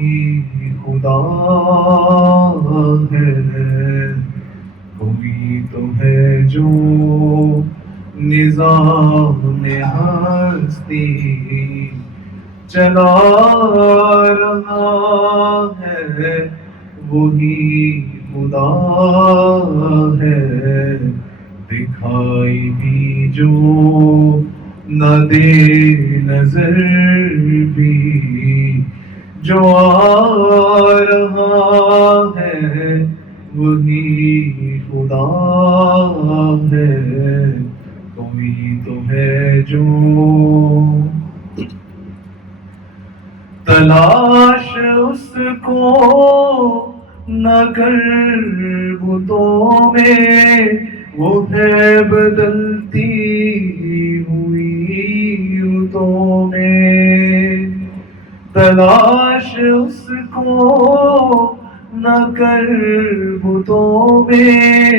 خدا ہے. کوئی تو ہے جو نظام میں ہستی چلا رہا ہے، وہی خدا ہے. دکھائی بھی جو نہ دے نظر بھی جو آ رہا ہے، وہی خدا ہے. کوئی تو ہے جو تلاش اس کو نہ کر بتوں میں، وہ ہے بدلتی ہوئی رتوں میں. تلاش اس کو نہ کر بتوں میں،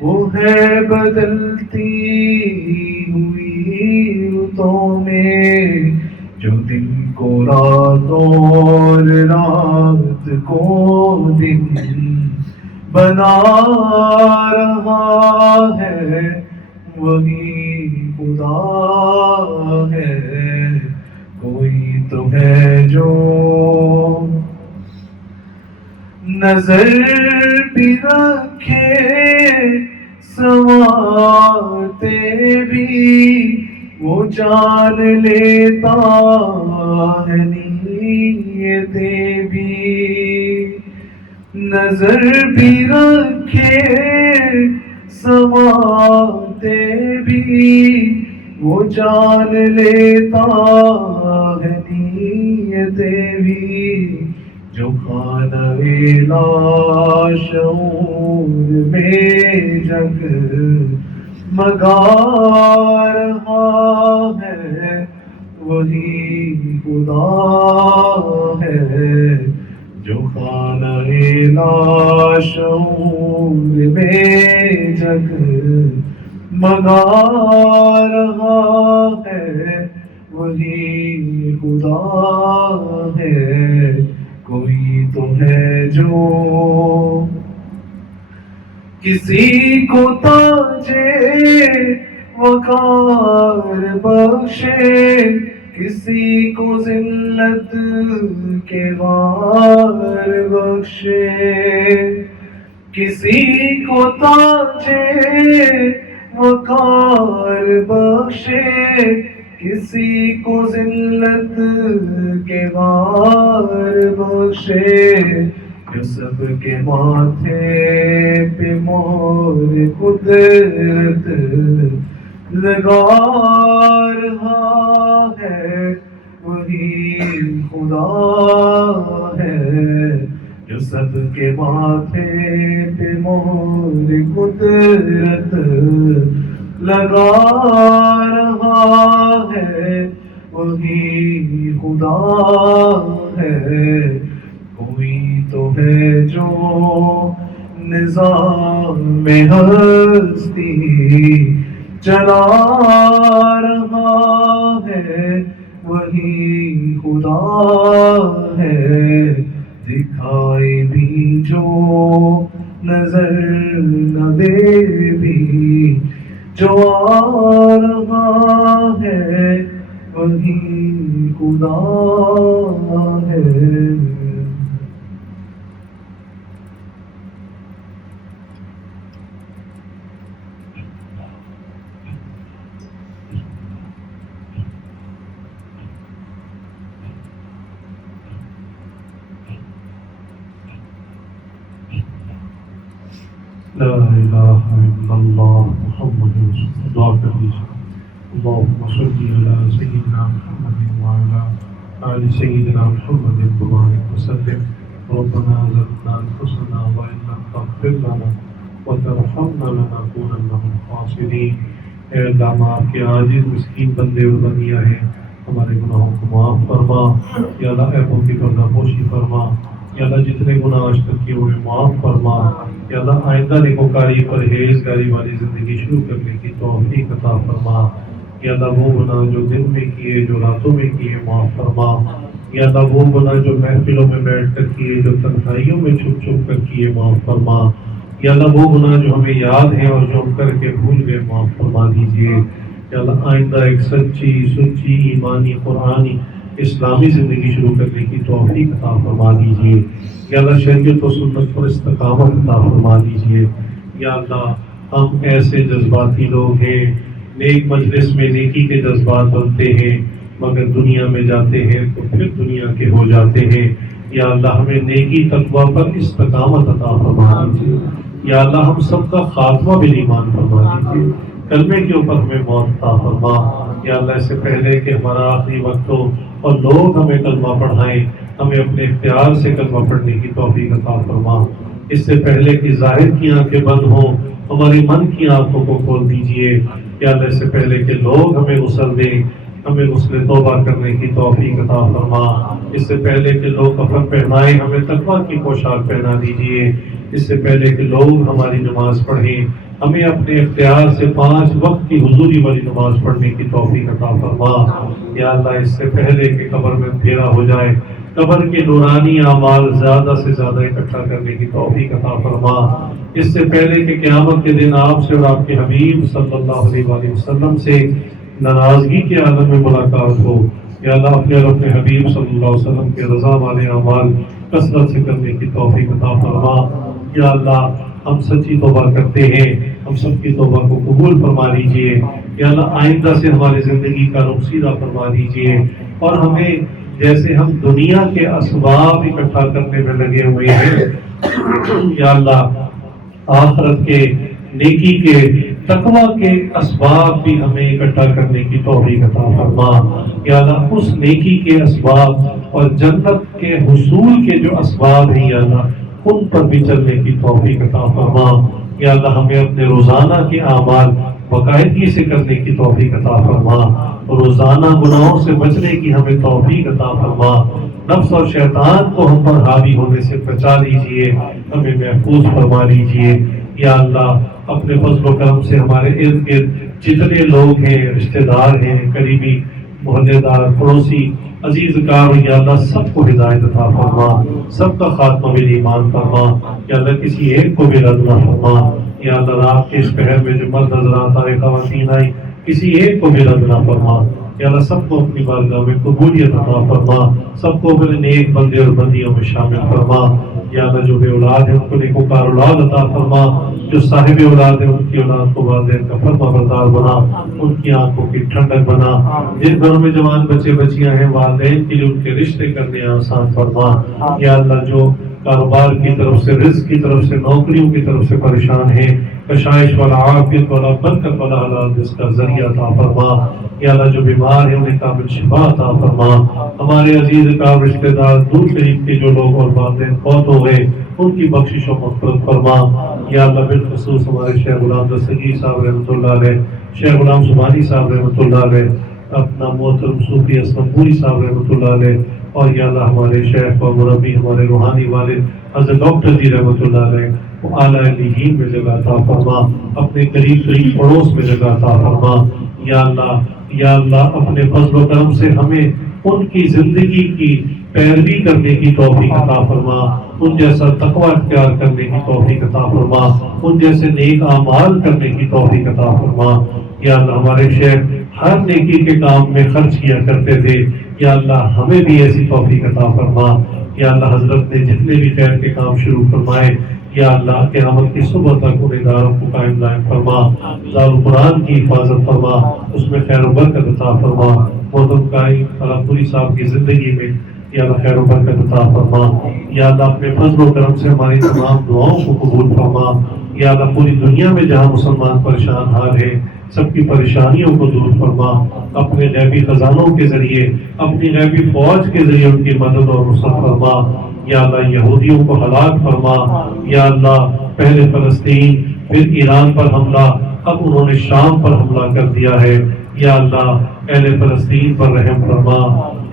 وہ ہے بدلتی ہوئی رتوں میں. جو دن کو رات اور رات کو دن بنا رہا ہے، وہی خدا ہے. کوئی تو ہے جو نظر بھی رکھے سنوارتے بھی، وہ جان لیتا ہے نیتیں بھی. نظر بھی رکھے سنوارتے بھی، وہ جان لیتا ہے نیتیں بھی. جو خانہ لاشعور میں جگ مگا رہا ہے، وہی خدا ہے. جو خانہ لاشعور میں جگ مگا رہا ہے، وہی خدا ہے. کوئی تو ہے جو کسی کو تاجے وقار بخشے، کسی کو ذلت کے وار بخشے. کسی کو تاجے وقار بخشے، کسی کو ذلت کے وار بخشے. جو سب کے ماتھے پہ مور قدرت لگا رہا ہے وہی خدا ہے جو سب کے ماتھے پہ مہر قدرت لگا رہا ہے وہی خدا ہے کوئی تو ہے جو نظام میں ہستی چلا رہا ہے وہی خدا ہے دکھائی بھی جو نظر نہ دے بھی جو آ رہا ہے وہی خدا ہے لا إله إلا الله محمد رسول الله اللهم صل على سيدنا محمد وعلى آل سيدنا محمد وبارك وسلم ربنا ظلمنا أنفسنا وإن لم تغفر لنا وترحمنا لنكونن من الخاسرين اے اللہ ہم آپ کے عاجز مسکین بندے اور بندیاں ہیں ہمارے گناہوں کو معاف فرما یا اللہ عیبوں کی پردہ پوشی فرما یا اللہ جتنے گناہ آج تک کیے انہیں معاف فرما یا اللہ آئندہ نیکوکاری پرہیزگاری والی زندگی شروع کرنے کی توفیق عطا فرما یا اللہ وہ گناہ جو دن میں کیے جو راتوں میں کیے معاف فرما یا اللہ وہ گناہ جو محفلوں میں بیٹھ کر کیے جو تنہائیوں میں چھپ چھپ کر کیے معاف فرما یا اللہ وہ گناہ جو ہمیں یاد ہے اور جو ہم کر کے بھول گئے معاف فرما دیجیے یا اللہ آئندہ ایک سچی ایمانی قرآنی اسلامی زندگی شروع کرنے کی توفیق عطا فرما دیجیے یا اللہ شریعت و سنت پر استقامت عطا فرما دیجیے یا اللہ ہم ایسے جذباتی لوگ ہیں نیک مجلس میں نیکی کے جذبات بنتے ہیں مگر دنیا میں جاتے ہیں تو پھر دنیا کے ہو جاتے ہیں یا اللہ ہمیں نیکی تقوی پر استقامت عطا فرما دیجیے یا اللہ ہم سب کا خاتمہ بھی ایمان فرما دیجیے کلمے کے اوپر ہمیں موت عطا فرما یا اللہ اس سے پہلے کہ ہمارا آخری وقت ہو اور لوگ ہمیں کلمہ پڑھائیں ہمیں اپنے اختیار سے کلمہ پڑھنے کی توفیق عطا فرما اس سے پہلے کہ ظاہر کی آنکھیں بند ہوں ہماری من کی آنکھوں کو کھول دیجیے یا اللہ اس سے پہلے کہ لوگ ہمیں غسل دیں ہمیں غسل توبہ کرنے کی توفیق عطا فرما اس سے پہلے کہ لوگ کفن پہنائیں ہمیں تقویٰ کی پوشاک پہنا دیجیے اس سے پہلے کہ لوگ ہماری نماز پڑھیں ہمیں اپنے اختیار سے 5 وقت کی حضوری والی نماز پڑھنے کی توفیق عطا فرما یا اللہ اس سے پہلے کہ قبر میں پھیرا ہو جائے قبر کے نورانی اعمال زیادہ سے زیادہ اکٹھا کرنے کی توفیق عطا فرما اس سے پہلے کہ قیامت کے دن آپ سے اور آپ کے حبیب صلی اللہ علیہ وآلہ وسلم سے ناراضگی کے عالم میں ملاقات ہو یا اللہ اپنے اور اپنے حبیب صلی اللہ علیہ وسلم کے رضا والے اعمال کثرت سے کرنے کی توفیق عطا فرما یا اللہ ہم سچی توبہ کرتے ہیں ہم سب کی توبہ کو قبول فرما لیجیے یا اللہ آئندہ سے ہماری زندگی کا رخ سیدھا فرما دیجیے اور ہمیں جیسے ہم دنیا کے اسباب اکٹھا کرنے میں لگے ہوئے ہیں یا اللہ آخرت کے نیکی کے تقوی کے اسباب بھی ہمیں اکٹھا کرنے کی توفیق عطا فرما یا اللہ اس نیکی کے اسباب اور جنت کے حصول کے جو اسباب ہیں یا اللہ ان پر بھی چلنے کی توفیق عطا فرما یا اللہ ہمیں اپنے روزانہ کے اعمال باقاعدگی سے کرنے کی توفیق عطا فرما روزانہ گناہوں سے بچنے کی ہمیں توفیق عطا فرما نفس اور شیطان کو ہم پر حاوی ہونے سے بچا لیجئے ہمیں محفوظ فرما لیجئے یا اللہ اپنے فضل و کرم سے ہمارے ارد گرد جتنے لوگ ہیں رشتہ دار ہیں قریبی محلے دار پڑوسی عزیز کار یا اللہ سب کو ہدایت عطا فرما سب کا خاتمہ بھی ایمان فرما یا اللہ کسی ایک کو بھی رد نہ فرما یا اللہ رات کے اس پہر میں جو مرد حضرات آئے خواتین آئی کسی ایک کو بھی رد نہ فرما یا اللہ سب کو اپنی بارگاہ میں قبولیت عطا فرما سب کو اپنے نیک بندے اور بندیوں میں شامل فرما یا اللہ جو بے اولاد ہے ان کو نیکوکار اولاد عطا فرما جو صاحب اولاد ہے ان کی اولاد کو والدین کا فرما بردار بنا ان کی آنکھوں کی ٹھنڈک بنا جن گھروں میں جوان بچے بچیاں ہیں والدین کے لیے ان کے رشتے کرنے آسان فرما یا اللہ جو کاروبار کی طرف سے، رزق کی طرف سے، نوکریوں کی طرف سے پریشان ہیں، کشائش والا عافیت والا برکت والا حلال رزق کا ذریعہ عطا فرما۔ یا اللہ جو بیمار ہیں انہیں کامل شفا عطا فرما۔ ہمارے عزیز کار رشتہ دار دور قریب کے جو لوگ اور والدین فوت ہو گئے ان کی بخشش و مغفرت فرما۔ یا اللہ بالخصوص ہمارے شیخ غلام دستگیر صاحب رحمۃ اللہ علیہ، شیخ غلام زبانی صاحب رحمۃ اللہ علیہ، اپنا محترم صوفی اسلم پوری صاحب رحمۃ اللہ علیہ، اور یا اللہ ہمارے شیخ اور مربی ہمارے روحانی والد حضرت ڈاکٹر جی رحمۃ اللہ علیہ وہ اعلیٰ علیین میں جگہ عطا فرما، اپنے قریب قریب پڑوس میں جگہ عطا فرما۔ یا اللہ اپنے فضل و کرم سے ہمیں ان کی زندگی کی پیروی کرنے کی توفیق عطا فرما، ان جیسا تقوی اختیار کرنے کی توفیق عطا فرما، ان جیسے نیک اعمال کرنے کی توفیق عطا فرما۔ یا اللہ ہمارے شیخ ہر نیکی کے کام میں خرچ کیا کرتے تھے، یا اللہ ہمیں بھی ایسی توفیق عطا فرما۔ یا اللہ حضرت نے جتنے بھی خیر کے کام شروع فرمائے یا اللہ قیامت کی صبح تک انہیں داروں کو قائم دائم فرما، دار القرآن کی حفاظت فرما، اس میں خیر و برکت عطا فرما۔ محترم قائم اللہ پوری صاحب کی زندگی میں یا اللہ خیر و برکت عطا فرما۔ یا اللہ اپنے فضل و کرم سے ہماری تمام دعاؤں کو قبول فرما۔ یا اللہ پوری دنیا میں جہاں مسلمان پریشان حال ہے سب کی پریشانیوں کو دور فرما، اپنے غیبی خزانوں کے ذریعے، اپنی غیبی فوج کے ذریعے ان کی مدد اور نصرت فرما۔ یا اللہ یہودیوں کو ہلاک فرما۔ یا اللہ پہلے فلسطین پھر ایران پر حملہ، اب انہوں نے شام پر حملہ کر دیا ہے۔ یا اللہ اہل فلسطین پر رحم فرما،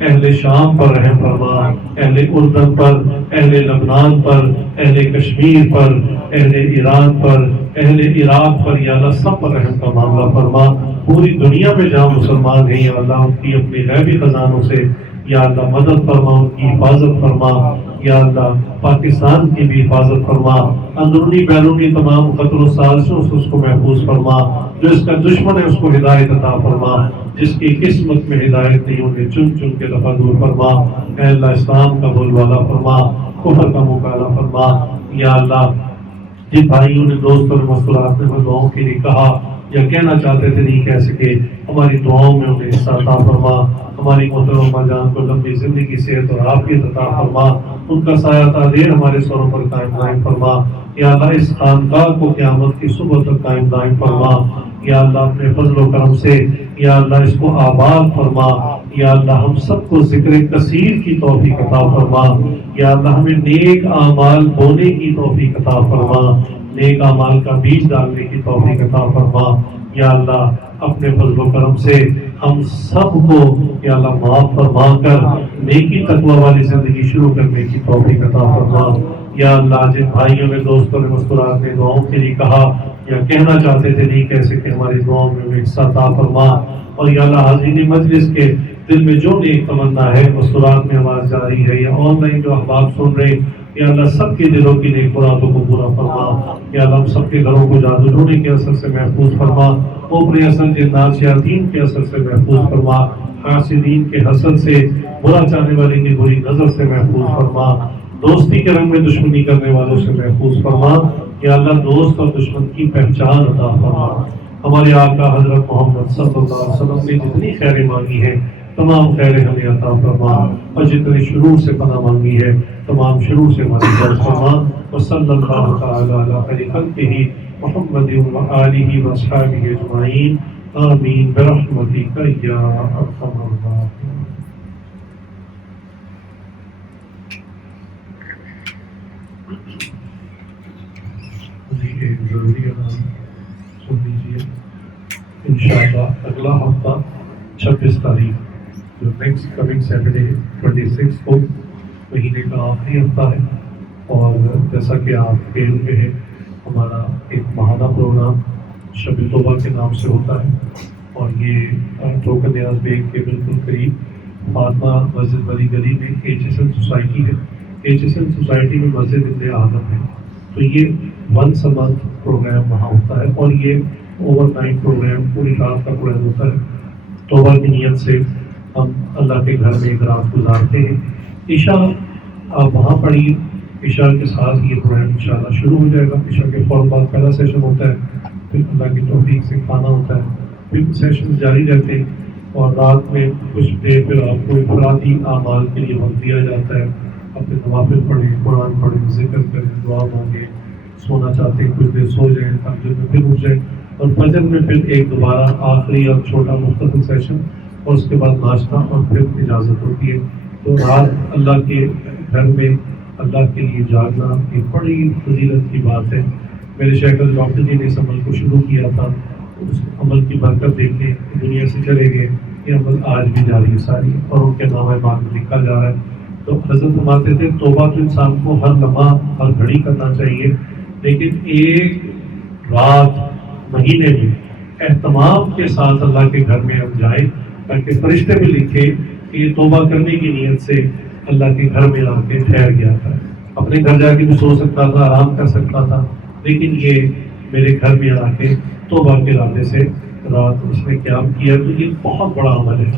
اہل شام پر رحم فرما، اہل اردن پر، اہل لبنان پر، اہل کشمیر پر، اہل ایران پر، اہل عراق پر، یا اللہ سب پر رحم کا معاملہ فرما۔ پوری دنیا میں جہاں مسلمان ہیں یا اللہ ان کی اپنی غیبی خزانوں سے یا اللہ مدد فرما، ان کی حفاظت فرما۔ یا اللہ پاکستان کی بھی حفاظت فرما، اندرونی بیرونی تمام خطر و سازشوں سے اس کو محفوظ فرما، جو اس کا دشمن ہے اس کو ہدایت عطا فرما، جس کی قسمت میں ہدایت نہیں انہیں چن چن کے دفعہ دور فرما۔ اے اللہ اسلام کا بول والا فرما، کفر کا مقابلہ فرما۔ یا اللہ جن بھائیوں نے دوستوں نے مسکرات میں دعاؤں کے لیے کہا یا کہنا چاہتے تھے نہیں کہہ سکے، ہماری دعاؤں میں انہیں حصہ عطا فرما۔ ہماری محترمہ جان کو لمبی زندگی صحت اور عافیت عطا فرما، ان کا سایہ تعدیر ہمارے سروں پر قائم دائم فرما۔ یا اللہ اس خانقاہ کو قیامت کی صبح تک قائم دائم فرما۔ یا اللہ اپنے فضل و کرم سے یا اللہ اس کو آباد فرما۔ یا اللہ ہم سب کو ذکر کثیر کی توفیق عطا فرما۔ یا اللہ ہمیں نیک اعمال بونے کی توفیق عطا فرما، نیک اعمال کا بیج ڈالنے کی توفیق عطا فرما۔ یا اللہ اپنے فضل و کرم سے ہم سب کو یا اللہ معاف فرما کر نیکی تقوی والی زندگی شروع کرنے کی توفیق عطا فرما۔ یا اللہ جن بھائیوں نے دوستوں نے مسکرات میں دعاؤں کے لیے کہا یا کہنا چاہتے تھے نہیں کہہ سکے، ہماری دعاؤں میں حصہ عطا فرما۔ اور یا اللہ حاضرین مجلس کے دل میں جو نیک تمنا ہے مسکرات میں آواز جاری ہے یا آن لائن جو احباب سن رہے، یا اللہ سب کے دلوں کی نیک مرادوں کو پورا فرما۔ یا اللہ ہم سب کے گھروں کو جادو ٹونے کے اثر سے محفوظ فرما، اوپری اثر جنات شیاطین کے اثر سے محفوظ فرما، حاسدین کے حسد سے، برا چاہنے والے کی بری نظر سے محفوظ فرما، دوستی کے رنگ میں دشمنی کرنے والوں سے محفوظ فرما۔ یا اللہ دوست اور دشمن کی پہچان عطا فرما۔ ہمارے آقا حضرت محمد صلی اللہ علیہ وسلم نے جتنی خیریں مانگی ہیں تمام خیریں ہمیں عطا فرما، اور جتنی شرور سے پناہ مانگی ہے تمام شرور سے ہماری حفاظت فرما۔ وصلی اللہ تعالی علی خیر خلقہ محمد وآلہ واصحابہ اجمعین، آمین برحمتک یا ارحم الراحمین۔ ایک ضروری اعلان سن لیجیے، انشاءاللہ اگلا ہفتہ 26 تاریخ جو نیکسٹ کمنگ سیٹرڈے 26 کو مہینے کا آخری ہفتہ ہے، اور جیسا کہ آپ کے علم میں ہے ہمارا ایک ماہانہ پروگرام شب توبہ کے نام سے ہوتا ہے، اور یہ ٹوکن نیاز بیگ کے بالکل قریب فاطمہ مسجد والی گلی میں HSN سوسائٹی ہے۔ HSN سوسائٹی میں مسجد ابن آدم ہے، تو یہ ونس اے منتھ پروگرام وہاں ہوتا ہے، اور یہ اوور نائٹ پروگرام پوری رات کا پروگرام ہوتا ہے۔ توبہ کی نیت سے ہم اللہ کے گھر میں ایک رات گزارتے ہیں۔ عشاء آپ وہاں پڑھیے، عشاء کے ساتھ یہ پروگرام انشاءاللہ شروع ہو جائے گا۔ عشاء کے فوراً بعد پہلا سیشن ہوتا ہے، پھر اللہ کی توفیق سے کھانا ہوتا ہے، پھر سیشن جاری رہتے ہیں، اور رات میں کچھ دیر پھر آپ کو افرادی اعمال کے لیے وقت دیا جاتا ہے، اپنے نوافل پڑھیں، قرآن پڑھیں، ذکر کریں، دعا مانگیں، سونا چاہتے ہیں کچھ دیر سو جائیں، تہجد میں پھر اٹھ جائیں، اور فجر میں پھر ایک دوبارہ آخری اور چھوٹا مختصر سیشن، اور اس کے بعد ناشتہ، اور پھر اجازت ہوتی ہے۔ تو رات اللہ کے گھر میں اللہ کے لیے جاگنا ایک بڑی فضیلت کی بات ہے۔ میرے شیخ ڈاکٹر جی نے اس عمل کو شروع کیا تھا، اس عمل کی برکت دیکھیں دنیا سے چلے گئے، یہ عمل آج بھی جاری ہے ساری، اور ان کے نام بعد میں لکھا جا رہا ہے۔ تو حضرت فرماتے تھے توبہ تو انسان کو ہر لمحہ ہر گھڑی کرنا چاہیے، لیکن ایک رات مہینے میں اہتمام کے ساتھ اللہ کے گھر میں ہم جائیں، تاکہ فرشتے بھی لکھیں کہ یہ توبہ کرنے کی نیت سے اللہ کے گھر میں آ کے ٹھہر گیا تھا۔ اپنے گھر جا کے بھی سو سکتا تھا، آرام کر سکتا تھا، لیکن یہ میرے گھر میں آ کے توبہ کے ارادے سے رات اس نے قیام کیا۔ تو یہ بہت بڑا عمل ہے۔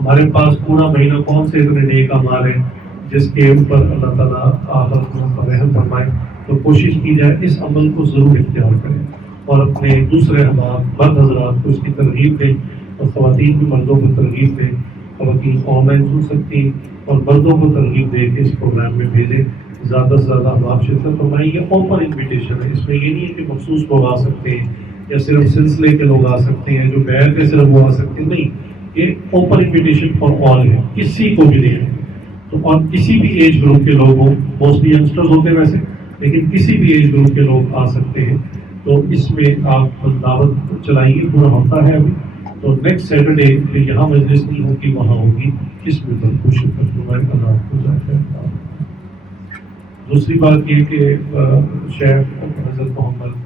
ہمارے پاس پورا مہینہ کون سے اتنے نیک اعمال ہیں جس کے اوپر اللہ تعالیٰ آخرت میں پر رحم فرمائے، تو کوشش کی جائے اس عمل کو ضرور اختیار کریں، اور اپنے دوسرے احباب مرد حضرات کو اس کی ترغیب دیں، اور خواتین بھی مردوں کو ترغیب دیں۔ خواتین آن لائن سن سکتی ہیں، اور مردوں کو ترغیب دے کے اس پروگرام میں بھیجیں، زیادہ سے زیادہ احباب شرکت فرمائیں۔ یہ اوپن انویٹیشن ہے، اس میں یہ نہیں ہے کہ مخصوص لوگ آ سکتے ہیں یا صرف سلسلے کے لوگ آ سکتے ہیں، جو بیعت کے صرف وہ آ سکتے ہیں، نہیں، یہ اوپن انویٹیشن فار آل ہے، کسی کو بھی دیں۔ تو اور کسی بھی ایج گروپ کے لوگ ہوں، موسٹلی ینگسٹرز ہوتے ہیں ویسے، لیکن کسی بھی ایج گروپ کے لوگ آ سکتے ہیں۔ تو اس میں آپ دعوت چلائیے، پورا ہفتہ ہے ابھی، تو نیکسٹ سیٹرڈے پھر یہاں مجلس نہیں ہوگی، وہاں ہوگی، اس میں بھرپور شرکت فرمائے، اللہ آپ کو ذائقہ ہے۔ دوسری بات یہ کہ شیخ حضرت محمد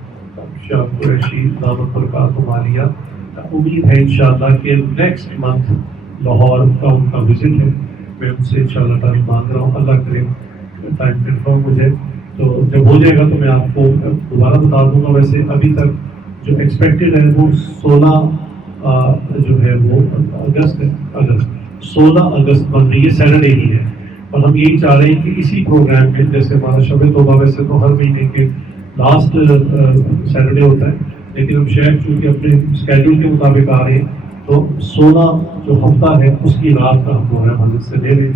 شاہ قریشی دعوت برکات مالیہ، امید ہے انشاءاللہ کہ نیکسٹ منتھ لاہور کا ان کا وزٹ ہے، میں ان سے انشاءاللہ تعالی مانگ رہا ہوں، اللہ کرے ٹائم کنفرم ہو جائے، تو جب ہو جائے گا تو میں آپ کو دوبارہ بتا دوں گا۔ ویسے ابھی تک جو ایکسپیکٹڈ ہے وہ 16 جو ہے وہ اگست ہے، 16 اگست بن رہی ہے، سیٹرڈے ہی ہے، اور ہم یہی چاہ رہے ہیں کہ اسی پروگرام میں، جیسے ہمارا شب توبہ ویسے تو ہر مہینے کے لاسٹ سیٹرڈے ہوتا ہے، لیکن ہم شیخ چونکہ اپنے اسکیڈول کے مطابق آ رہے ہیں، تو 16 جو ہفتہ ہے اس کی رات کا ہم پروگرام حضرت سے لے لیں،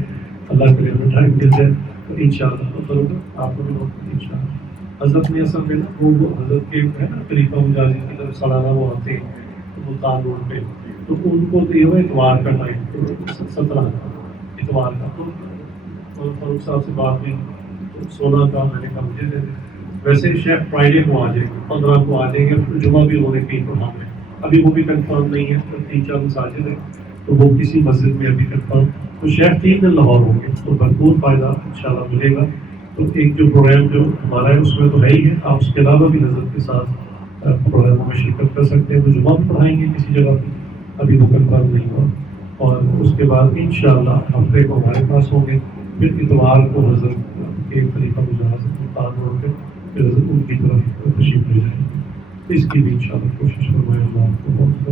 اللہ کے لیے ٹائم مل جائے تو انشاءاللہ کرو گے آپ کو بھی انشاءاللہ۔ حضرت نے اصل میں وہ حضرت کے ہے نا خلیفہ مجاہد کی طرف سالانہ وہ آتے ہیں ملتان روڈ پہ، تو ان کو تو یہ اتوار کا ٹائم 17 اتوار کا، تو فاروق صاحب سے بات ہوئی تو 16 کا میں نے کہا مجھے دے دیں۔ ویسے شیخ فرائیڈے کو آ جائیں گے، 15 کو آ جائیں گے، پھر جمعہ بھی انہوں نے کہیں پڑھانا ہے، ابھی وہ بھی کنفرم نہیں ہے، 3-4 مساجد ہیں تو وہ کسی مسجد میں ابھی کنفرم، تو شیخ 3 دن لاہور ہوں گے، تو بھرپور فائدہ انشاءاللہ ملے گا۔ تو ایک جو پروگرام جو ہمارا ہے اس میں تو ہے ہی ہے، آپ اس کے علاوہ بھی نظر کے ساتھ پروگراموں میں شرکت کر سکتے ہیں، تو جمعہ بھی پڑھائیں گے کسی جگہ پہ، ابھی وہ کنفرم نہیں ہوا، اور اس کے بعد انشاءاللہ ہفتے کو ہمارے پاس ہوں گے، پھر اتوار کو حضرت کے خلیفہ مجاہد ملتان روڈ پہ پھر حضرت ان کی طرف تشریف لے جائیں گے، اس کی بھی انشاءاللہ کوشش فرمائے، اللہ آپ کو بہت